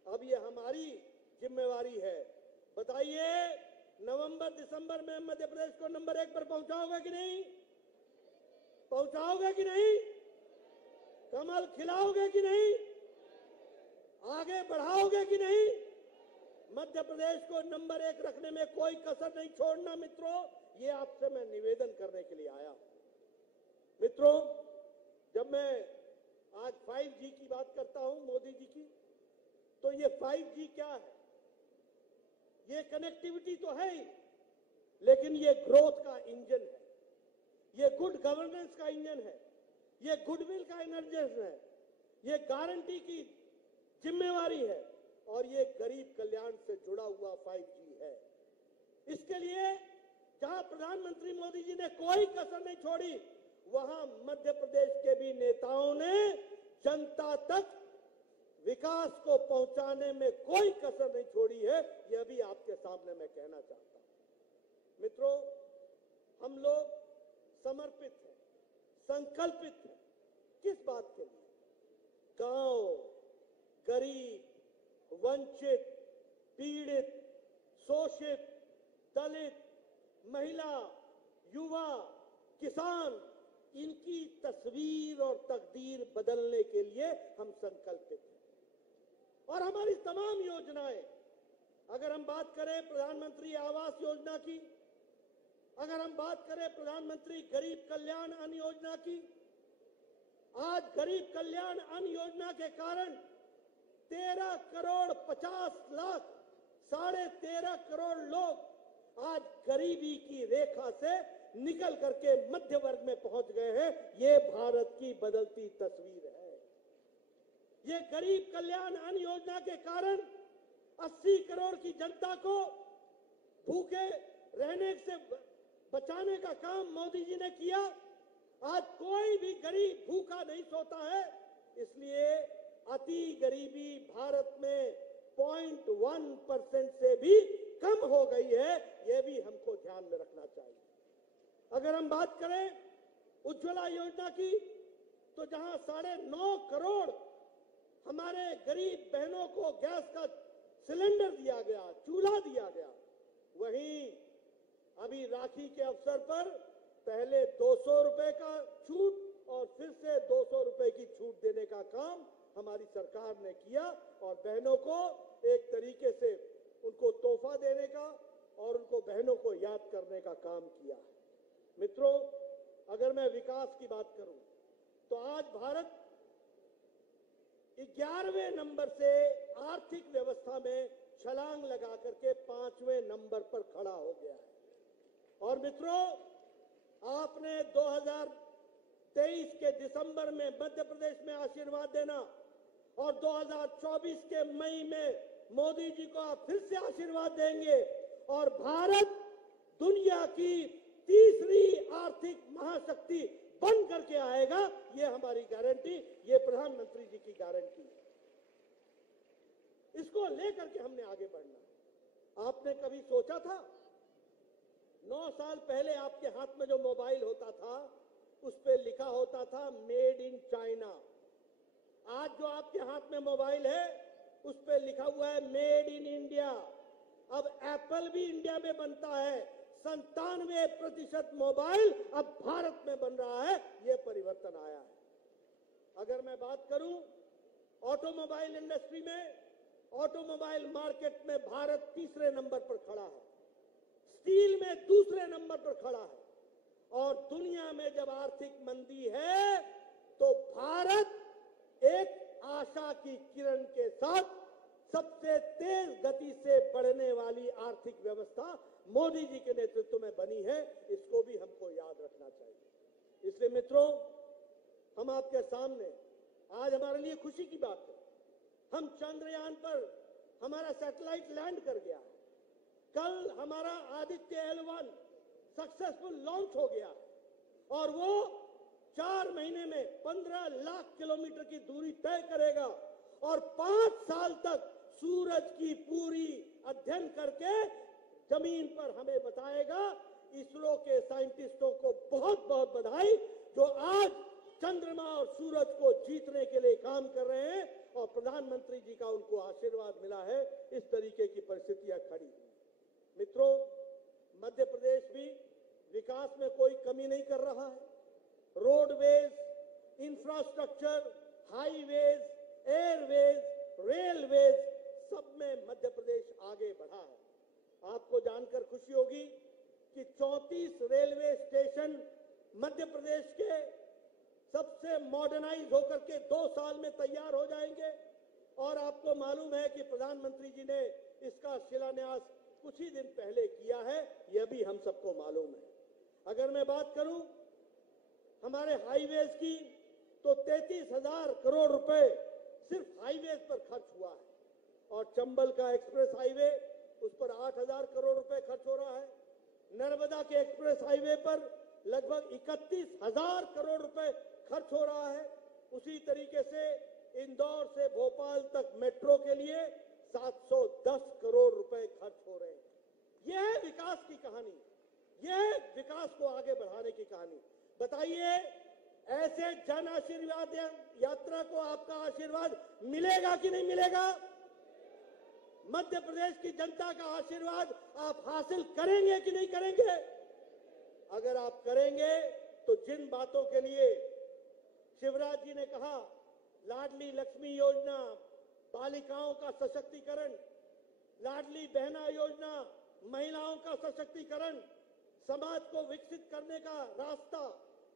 अब ये हमारी जिम्मेवारी है। बताइए, नवंबर दिसंबर में मध्य प्रदेश को नंबर 1 पर पहुंचाओगे कि नहीं? पहुंचाओगे कि नहीं? कमल खिलाओगे कि नहीं? आगे बढ़ाओगे कि नहीं? मध्य प्रदेश को नंबर 1 रखने में कोई कसर नहीं छोड़ना मित्रों, ये आपसे मैं निवेदन करने के लिए आया हूं। मित्रों, जब मैं आज 5G की बात करता हूं मोदी जी की, तो ये 5G क्या है? ये कनेक्टिविटी तो है ही, लेकिन ये ग्रोथ का इंजन है, ये गुड गवर्नेंस का इंजन है, ये गुडविल का इंजन है, ये गारंटी की जिम्मेवारी है और ये गरीब कल्याण से जुड़ा हुआ 5G है। इसके लिए जहां प्रधानमंत्री मोदी जी ने कोई कसर नहीं छोड़ी, वहां मध्य प्रदेश के भी नेताओं ने जनता तक विकास को पहुंचाने में कोई कसर नहीं छोड़ी है। यह भी आपके सामने मैं कहना चाहता हूं। मित्रों, हम लोग समर्पित हैं, संकल्पित हैं। किस बात के लिए? गांव, गरीब, वंचित, पीड़ित, शोषित, दलित, महिला, युवा, किसान, इनकी तस्वीर और तकदीर बदलने के लिए हम संकल्पित हैं। और हमारी तमाम योजनाएं, अगर हम बात करें प्रधानमंत्री आवास योजना की, अगर हम बात करें प्रधानमंत्री गरीब कल्याण अन्न योजना की, आज गरीब कल्याण अन्न योजना के कारण 13 करोड़ 50 लाख 13.5 करोड़ लोग आज गरीबी की रेखा से निकल करके मध्य वर्ग में पहुंच गए हैं। ये भारत की बदलती तस्वीर है। ये गरीब कल्याण अन्न योजना के कारण 80 करोड़ की जनता को भूखे रहने से बचाने का काम मोदी जी ने किया। आज कोई भी गरीब भूखा नहीं सोता है। इसलिए अति गरीबी भारत में 0.1% से भी कम हो गई है। यह भी हमको ध्यान में रखना चाहिए। अगर हम बात करें उज्ज्वला योजना की, तो जहां 9.5 करोड़ हमारे गरीब बहनों को गैस का सिलेंडर दिया गया, चूल्हा दिया गया, वहीं अभी राखी के अवसर पर पहले 200 रुपए का छूट और फिर से 200 रुपए की छूट देने का काम हमारी सरकार ने किया और बहनों को एक तरीके से उनको तोहफा देने का और उनको बहनों को याद करने का काम किया है। मित्रों, अगर मैं विकास की बात करूं तो आज भारत 11वें नंबर से आर्थिक व्यवस्था में छलांग लगा करके 5वें नंबर पर खड़ा हो गया है। और मित्रों, आपने 2023 के दिसंबर में मध्य प्रदेश में आशीर्वाद देना और 2024 के मई में मोदी जी को आप फिर से आशीर्वाद देंगे और भारत दुनिया की तीसरी आर्थिक महाशक्ति बन करके आएगा। ये हमारी गारंटी, ये प्रधानमंत्री जी की गारंटी है। इसको लेकर के हमने आगे बढ़ना। आपने कभी सोचा था 9 साल पहले आपके हाथ में जो मोबाइल होता था उस पे लिखा होता था मेड इन चाइना। आज जो आपके हाथ में मोबाइल है उस पे लिखा हुआ है मेड इन इंडिया। अब एप्पल भी इंडिया में बनता है। 97% मोबाइल अब भारत में बन रहा है। यह परिवर्तन आया है। अगर मैं बात करूं ऑटोमोबाइल इंडस्ट्री में, ऑटोमोबाइल मार्केट में भारत तीसरे नंबर पर खड़ा है, स्टील में दूसरे नंबर पर खड़ा है और दुनिया में जब आर्थिक मंदी है तो भारत एक आशा की किरण के साथ सबसे तेज गति से बढ़ने वाली आर्थिक व्यवस्था मोदी जी के नेतृत्व में बनी है। इसको भी हमको याद रखना चाहिए। इसलिए मित्रों, हम आपके सामने आज हमारे लिए खुशी की बात है, हम चंद्रयान पर हमारा सैटेलाइट लैंड कर गया है। कल हमारा आदित्य L1 सक्सेसफुल लॉन्च हो गया है और वो 4 महीने में 15 लाख किलोमीटर की दूरी तय करेगा और 5 साल तक सूरज की पूरी अध्ययन करके जमीन पर हमें बताएगा। इसरो के साइंटिस्टों को बहुत बहुत बधाई जो आज चंद्रमा और सूरज को जीतने के लिए काम कर रहे हैं और प्रधानमंत्री जी का उनको आशीर्वाद मिला है। इस तरीके की परिस्थितियां खड़ी हुई। मित्रों, मध्य प्रदेश भी विकास में कोई कमी नहीं कर रहा है। Roadways, infrastructure, highways, Airways, railways, सब में मध्य प्रदेश आगे बढ़ा है। आपको जानकर खुशी होगी कि 34 रेलवे स्टेशन मध्य प्रदेश के सबसे मॉडर्नाइज होकर के 2 साल में तैयार हो जाएंगे। और आपको मालूम है कि प्रधानमंत्री जी ने इसका शिलान्यास कुछ ही दिन पहले किया है, यह भी हम सबको मालूम है। अगर मैं बात करूं हमारे हाईवेज की, तो 33,000 करोड़ रुपए सिर्फ हाईवेज पर खर्च हुआ है। और चंबल का एक्सप्रेस हाईवे, उस पर 8,000 करोड़ रुपए खर्च हो रहा है। नर्मदा के एक्सप्रेस हाईवे पर लगभग 31,000 करोड़ रुपए खर्च हो रहा है। उसी तरीके से इंदौर से भोपाल तक मेट्रो के लिए 710 करोड़ रुपए खर्च हो रहे हैं। यह है विकास की कहानी, यह है विकास को आगे बढ़ाने की कहानी। बताइए, ऐसे जन आशीर्वाद यात्रा को आपका आशीर्वाद मिलेगा कि नहीं मिलेगा? मध्य प्रदेश की जनता का आशीर्वाद आप हासिल करेंगे कि नहीं करेंगे? अगर आप करेंगे तो जिन बातों के लिए शिवराज जी ने कहा, लाडली लक्ष्मी योजना, बालिकाओं का सशक्तिकरण, लाडली बहना योजना, महिलाओं का सशक्तिकरण, समाज को विकसित करने का रास्ता,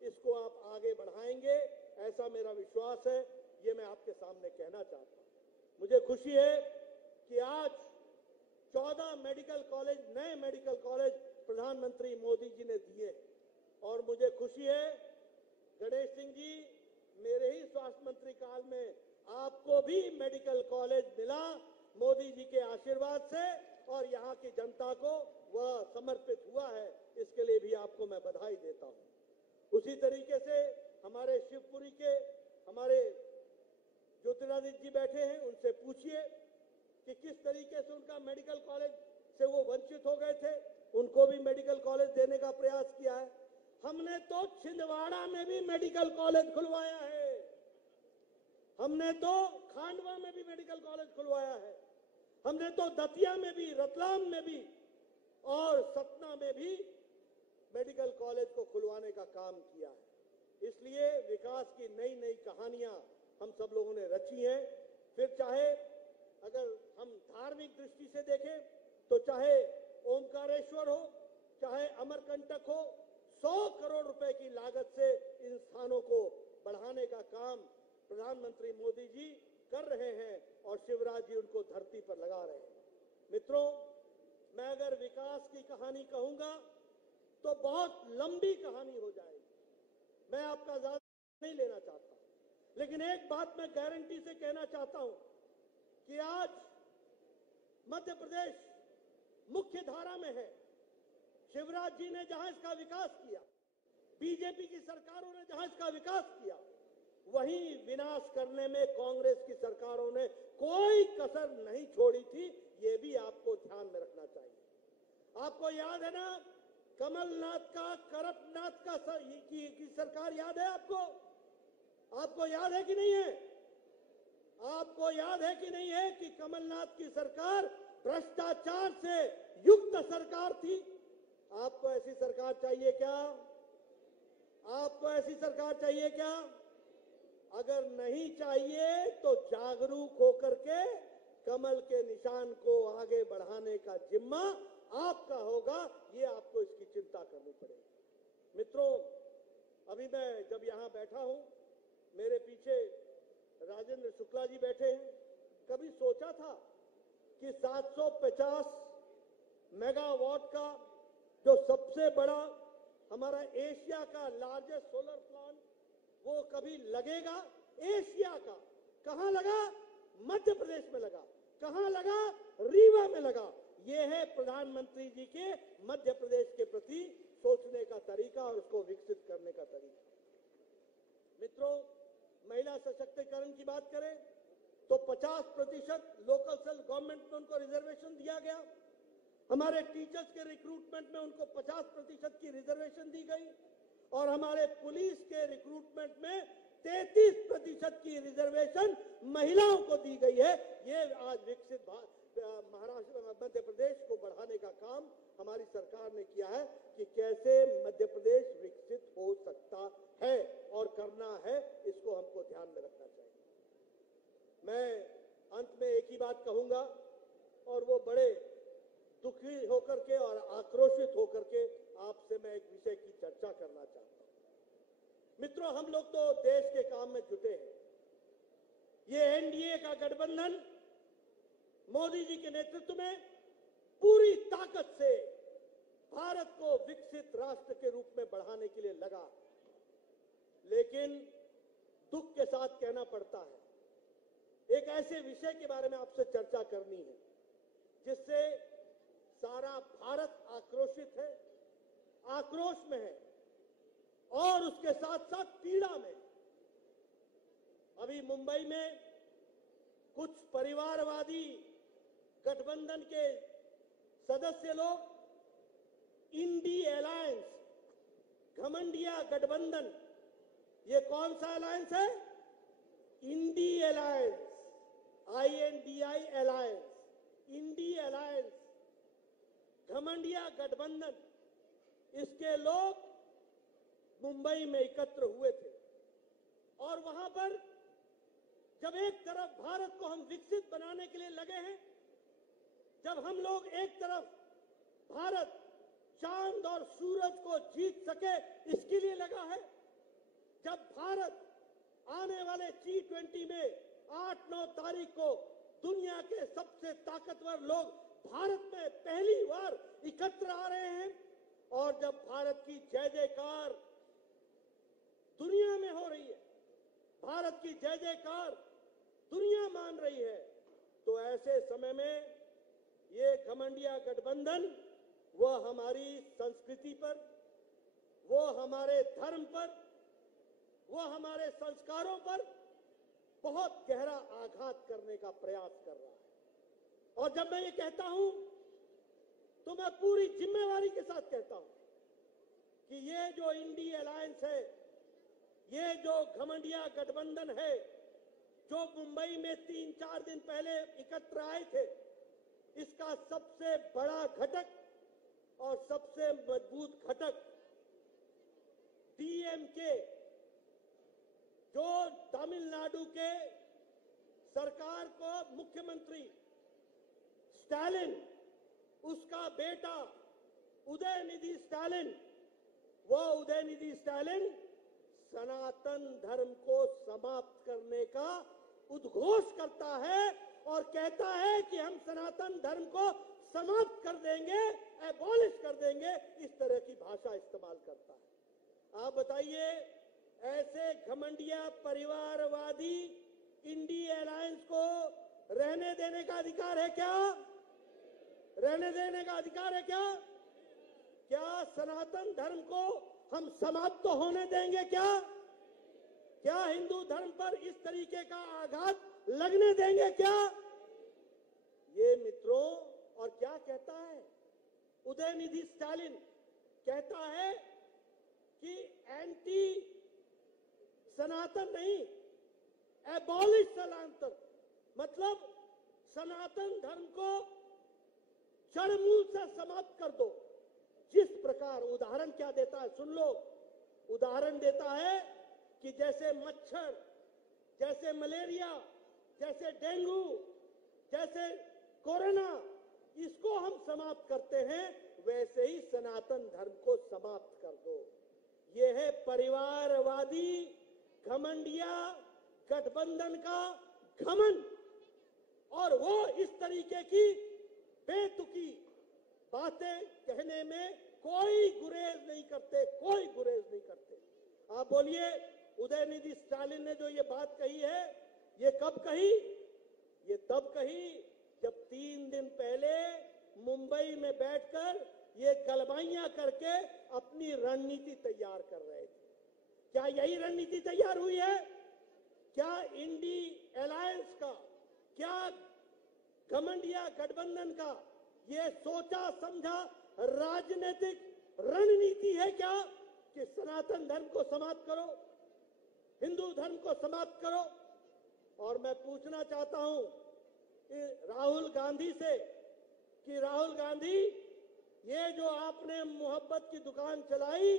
इसको आप आगे बढ़ाएंगे, ऐसा मेरा विश्वास है। ये मैं आपके सामने कहना चाहता हूं। मुझे खुशी है कि आज 14 मेडिकल कॉलेज, नए मेडिकल कॉलेज प्रधानमंत्री मोदी जी ने दिए। और मुझे खुशी है गणेश सिंह जी, मेरे ही स्वास्थ्य मंत्री काल में आपको भी मेडिकल कॉलेज मिला मोदी जी के आशीर्वाद से, और यहाँ की जनता को वह समर्पित हुआ है। इसके लिए भी आपको मैं बधाई देता हूं। उसी तरीके से हमारे शिवपुरी के हमारे ज्योतिरादित्य जी बैठे हैं, उनसे पूछिए कि किस तरीके से उनका मेडिकल कॉलेज से वो वंचित हो गए थे, उनको भी मेडिकल कॉलेज देने का प्रयास किया है। हमने तो छिंदवाड़ा में भी मेडिकल कॉलेज खुलवाया है, हमने तो खांडवा में भी मेडिकल कॉलेज खुलवाया है, हमने तो दतिया में भी, रतलाम में भी और सतना में भी मेडिकल कॉलेज को खुलवाने का काम किया है। इसलिए विकास की नई नई कहानियां हम सब लोगों ने रची हैं। फिर चाहे अगर हम धार्मिक दृष्टि से देखें तो चाहे ओमकारेश्वर हो, चाहे अमरकंटक हो, 100 करोड़ रुपए की लागत से इन स्थानों को बढ़ाने का काम प्रधानमंत्री मोदी जी कर रहे हैं और शिवराज जी उनको धरती पर लगा रहे हैं। मित्रों, मैं अगर विकास की कहानी कहूंगा तो बहुत लंबी कहानी हो जाएगी, मैं आपका ज्यादा नहीं लेना चाहता। लेकिन एक बात मैं गारंटी से कहना चाहता हूं कि आज मध्य प्रदेश मुख्य धारा में है। शिवराज जी ने जहां इसका विकास किया, बीजेपी की सरकारों ने जहां इसका विकास किया, वहीं विनाश करने में कांग्रेस की सरकारों ने कोई कसर नहीं छोड़ी थी। ये भी आपको ध्यान में रखना चाहिए। आपको याद है ना, कमलनाथ का, करप्टनाथ का की सरकार याद है आपको? आपको याद है कि नहीं है? आपको याद है कि नहीं है कि कमलनाथ की सरकार भ्रष्टाचार से युक्त सरकार थी? आपको ऐसी सरकार चाहिए क्या? आपको ऐसी सरकार चाहिए क्या? अगर नहीं चाहिए तो जागरूक होकर के कमल के निशान को आगे बढ़ाने का जिम्मा आपका होगा। ये आपको इसकी चिंता करनी पड़ेगी। मित्रों, अभी मैं जब यहां बैठा हूं, मेरे पीछे राजेंद्र शुक्ला जी बैठे हैं। कभी सोचा था कि 750 मेगावाट का जो सबसे बड़ा हमारा एशिया का लार्जेस्ट सोलर प्लांट वो कभी लगेगा? एशिया का कहां लगा? मध्य प्रदेश में लगा। कहां लगा? रीवा में लगा। ये है प्रधानमंत्री जी के मध्य प्रदेश के प्रति सोचने का तरीका और उसको विकसित करने का तरीका। मित्रों, महिला सशक्तिकरण की बात करें तो 50% लोकल सेल्फ गवर्नमेंट में उनको रिजर्वेशन दिया गया। हमारे टीचर्स के रिक्रूटमेंट में उनको 50% की रिजर्वेशन दी गई और हमारे पुलिस के रिक्रूटमेंट में 33% की रिजर्वेशन महिलाओं को दी गई है। ये आज विकसित महाराष्ट्र, मध्य प्रदेश को बढ़ाने का काम हमारी सरकार ने किया है कि कैसे मध्य प्रदेश विकसित हो सकता है और करना है, इसको हमको ध्यान में रखना चाहिए। मैं अंत में एक ही बात कहूंगा और वो बड़े दुखी होकर के और आक्रोशित होकर के आपसे मैं एक विषय की चर्चा करना चाहता हूं। मित्रों, हम लोग तो देश के काम में जुटे हैं। ये एनडीए का गठबंधन मोदी जी के नेतृत्व में पूरी ताकत से भारत को विकसित राष्ट्र के रूप में बढ़ाने के लिए लगा, लेकिन दुख के साथ कहना पड़ता है एक ऐसे विषय के बारे में आपसे चर्चा करनी है जिससे सारा भारत आक्रोशित है, आक्रोश में है और उसके साथ साथ पीड़ा में। अभी मुंबई में कुछ परिवारवादी गठबंधन के सदस्य लोग इंडी अलायंस, घमंडिया गठबंधन, ये कौन सा अलायंस है? INDI alliance, INDI alliance, INDI alliance, घमंडिया गठबंधन, इसके लोग मुंबई में एकत्र हुए थे और वहां पर जब एक तरफ भारत को हम विकसित बनाने के लिए लगे हैं, जब हम लोग एक तरफ भारत चांद और सूरज को जीत सके इसके लिए लगा है, जब भारत आने वाले G20 में 8-9 तारीख को दुनिया के सबसे ताकतवर लोग भारत में पहली बार एकत्र आ रहे हैं और जब भारत की जय जयकार दुनिया में हो रही है, भारत की जय जयकार दुनिया मान रही है, तो ऐसे समय में ये घमंडिया गठबंधन वह हमारी संस्कृति पर, वो हमारे धर्म पर, वो हमारे संस्कारों पर बहुत गहरा आघात करने का प्रयास कर रहा है। और जब मैं ये कहता हूं तो मैं पूरी जिम्मेवारी के साथ कहता हूं कि ये जो इंडी अलायंस है, ये जो घमंडिया गठबंधन है, जो मुंबई में 3-4 दिन पहले एकत्र आए थे, इसका सबसे बड़ा घटक और सबसे मजबूत घटक डीएमके, जो तमिलनाडु के सरकार को मुख्यमंत्री स्टालिन, उसका बेटा उदयनिधि स्टालिन, वो उदयनिधि स्टालिन सनातन धर्म को समाप्त करने का उद्घोष करता है और कहता है कि हम सनातन धर्म को समाप्त कर देंगे, एबॉलिश कर देंगे, इस तरह की भाषा इस्तेमाल करता है। आप बताइए, ऐसे घमंडिया परिवारवादी इंडी अलायंस को रहने देने का अधिकार है क्या? रहने देने का अधिकार है क्या? क्या सनातन धर्म को हम समाप्त तो होने देंगे क्या? क्या हिंदू धर्म पर इस तरीके का आघात लगने देंगे क्या? ये मित्रों, और क्या कहता है उदयनिधि स्टालिन? कहता है कि एंटी सनातन नहीं, एबॉलिश सनातन, मतलब सनातन धर्म को जड़मूल से समाप्त कर दो। जिस प्रकार उदाहरण क्या देता है सुन लो, उदाहरण देता है कि जैसे मच्छर, जैसे मलेरिया, जैसे डेंगू, जैसे कोरोना, इसको हम समाप्त करते हैं, वैसे ही सनातन धर्म को समाप्त कर दो। यह है परिवारवादी घमंडिया गठबंधन का घमंड, और वो इस तरीके की बेतुकी बातें कहने में कोई गुरेज नहीं करते, कोई गुरेज नहीं करते। आप बोलिए, उदयनिधि स्टालिन ने जो ये बात कही है, ये कब कही? ये तब कही जब 3 दिन पहले मुंबई में बैठकर ये गलबाइयां करके अपनी रणनीति तैयार कर रहे थे। क्या यही रणनीति तैयार हुई है? क्या इंडी अलायंस का, क्या घमंडिया गठबंधन का ये सोचा समझा राजनीतिक रणनीति है क्या कि सनातन धर्म को समाप्त करो, हिंदू धर्म को समाप्त करो? और मैं पूछना चाहता हूं राहुल गांधी से कि राहुल गांधी, ये जो आपने मोहब्बत की दुकान चलाई,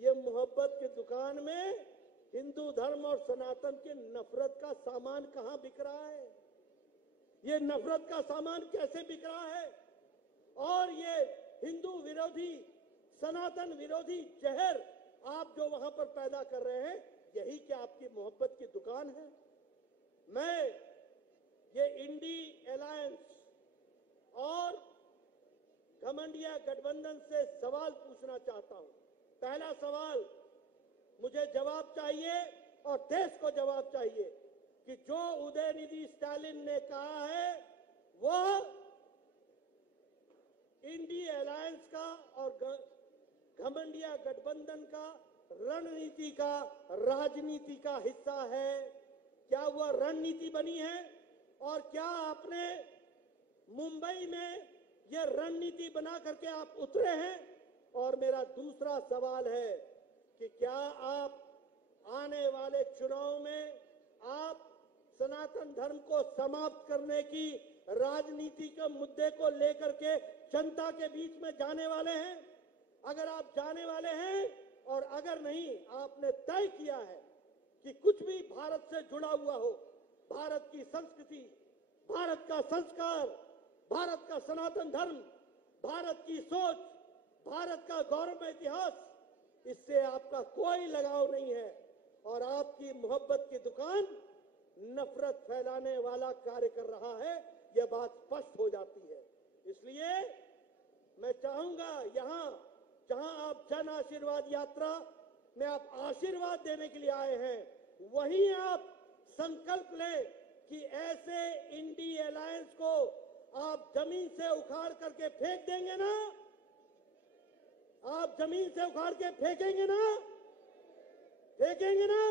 ये मोहब्बत की दुकान में हिंदू धर्म और सनातन की नफरत का सामान कहां बिक रहा है? ये नफरत का सामान कैसे बिक रहा है और ये हिंदू विरोधी, सनातन विरोधी जहर आप जो वहां पर पैदा कर रहे हैं, यही क्या आपकी मोहब्बत की दुकान है? मैं ये इंडी अलायंस और घमंडिया गठबंधन से सवाल पूछना चाहता हूं। पहला सवाल, मुझे जवाब चाहिए और देश को जवाब चाहिए कि जो उदयनिधि स्टालिन ने कहा है वो इंडी अलायंस का और घमंडिया गठबंधन का रणनीति का, राजनीति का हिस्सा है। क्या वह रणनीति बनी है और क्या आपने मुंबई में यह रणनीति बना करके आप उतरे हैं? और मेरा दूसरा सवाल है कि क्या आप आने वाले चुनाव में आप सनातन धर्म को समाप्त करने की राजनीति के मुद्दे को लेकर के जनता के बीच में जाने वाले हैं? अगर आप जाने वाले हैं और अगर नहीं, आपने तय किया है कि कुछ भी भारत से जुड़ा हुआ हो, भारत की संस्कृति, भारत का संस्कार, भारत का सनातन धर्म, भारत की सोच, भारत का गौरव इतिहास, इससे आपका कोई लगाव नहीं है और आपकी मोहब्बत की दुकान नफरत फैलाने वाला कार्य कर रहा है, यह बात स्पष्ट हो जाती है। इसलिए मैं चाहूंगा यहां जहां आप जन आशीर्वाद यात्रा में आप आशीर्वाद देने के लिए आए हैं, वहीं आप संकल्प लें कि ऐसे इंडी अलायंस को आप जमीन से उखाड़ करके फेंक देंगे ना? आप जमीन से उखाड़ के फेंकेंगे ना? फेंकेंगे ना?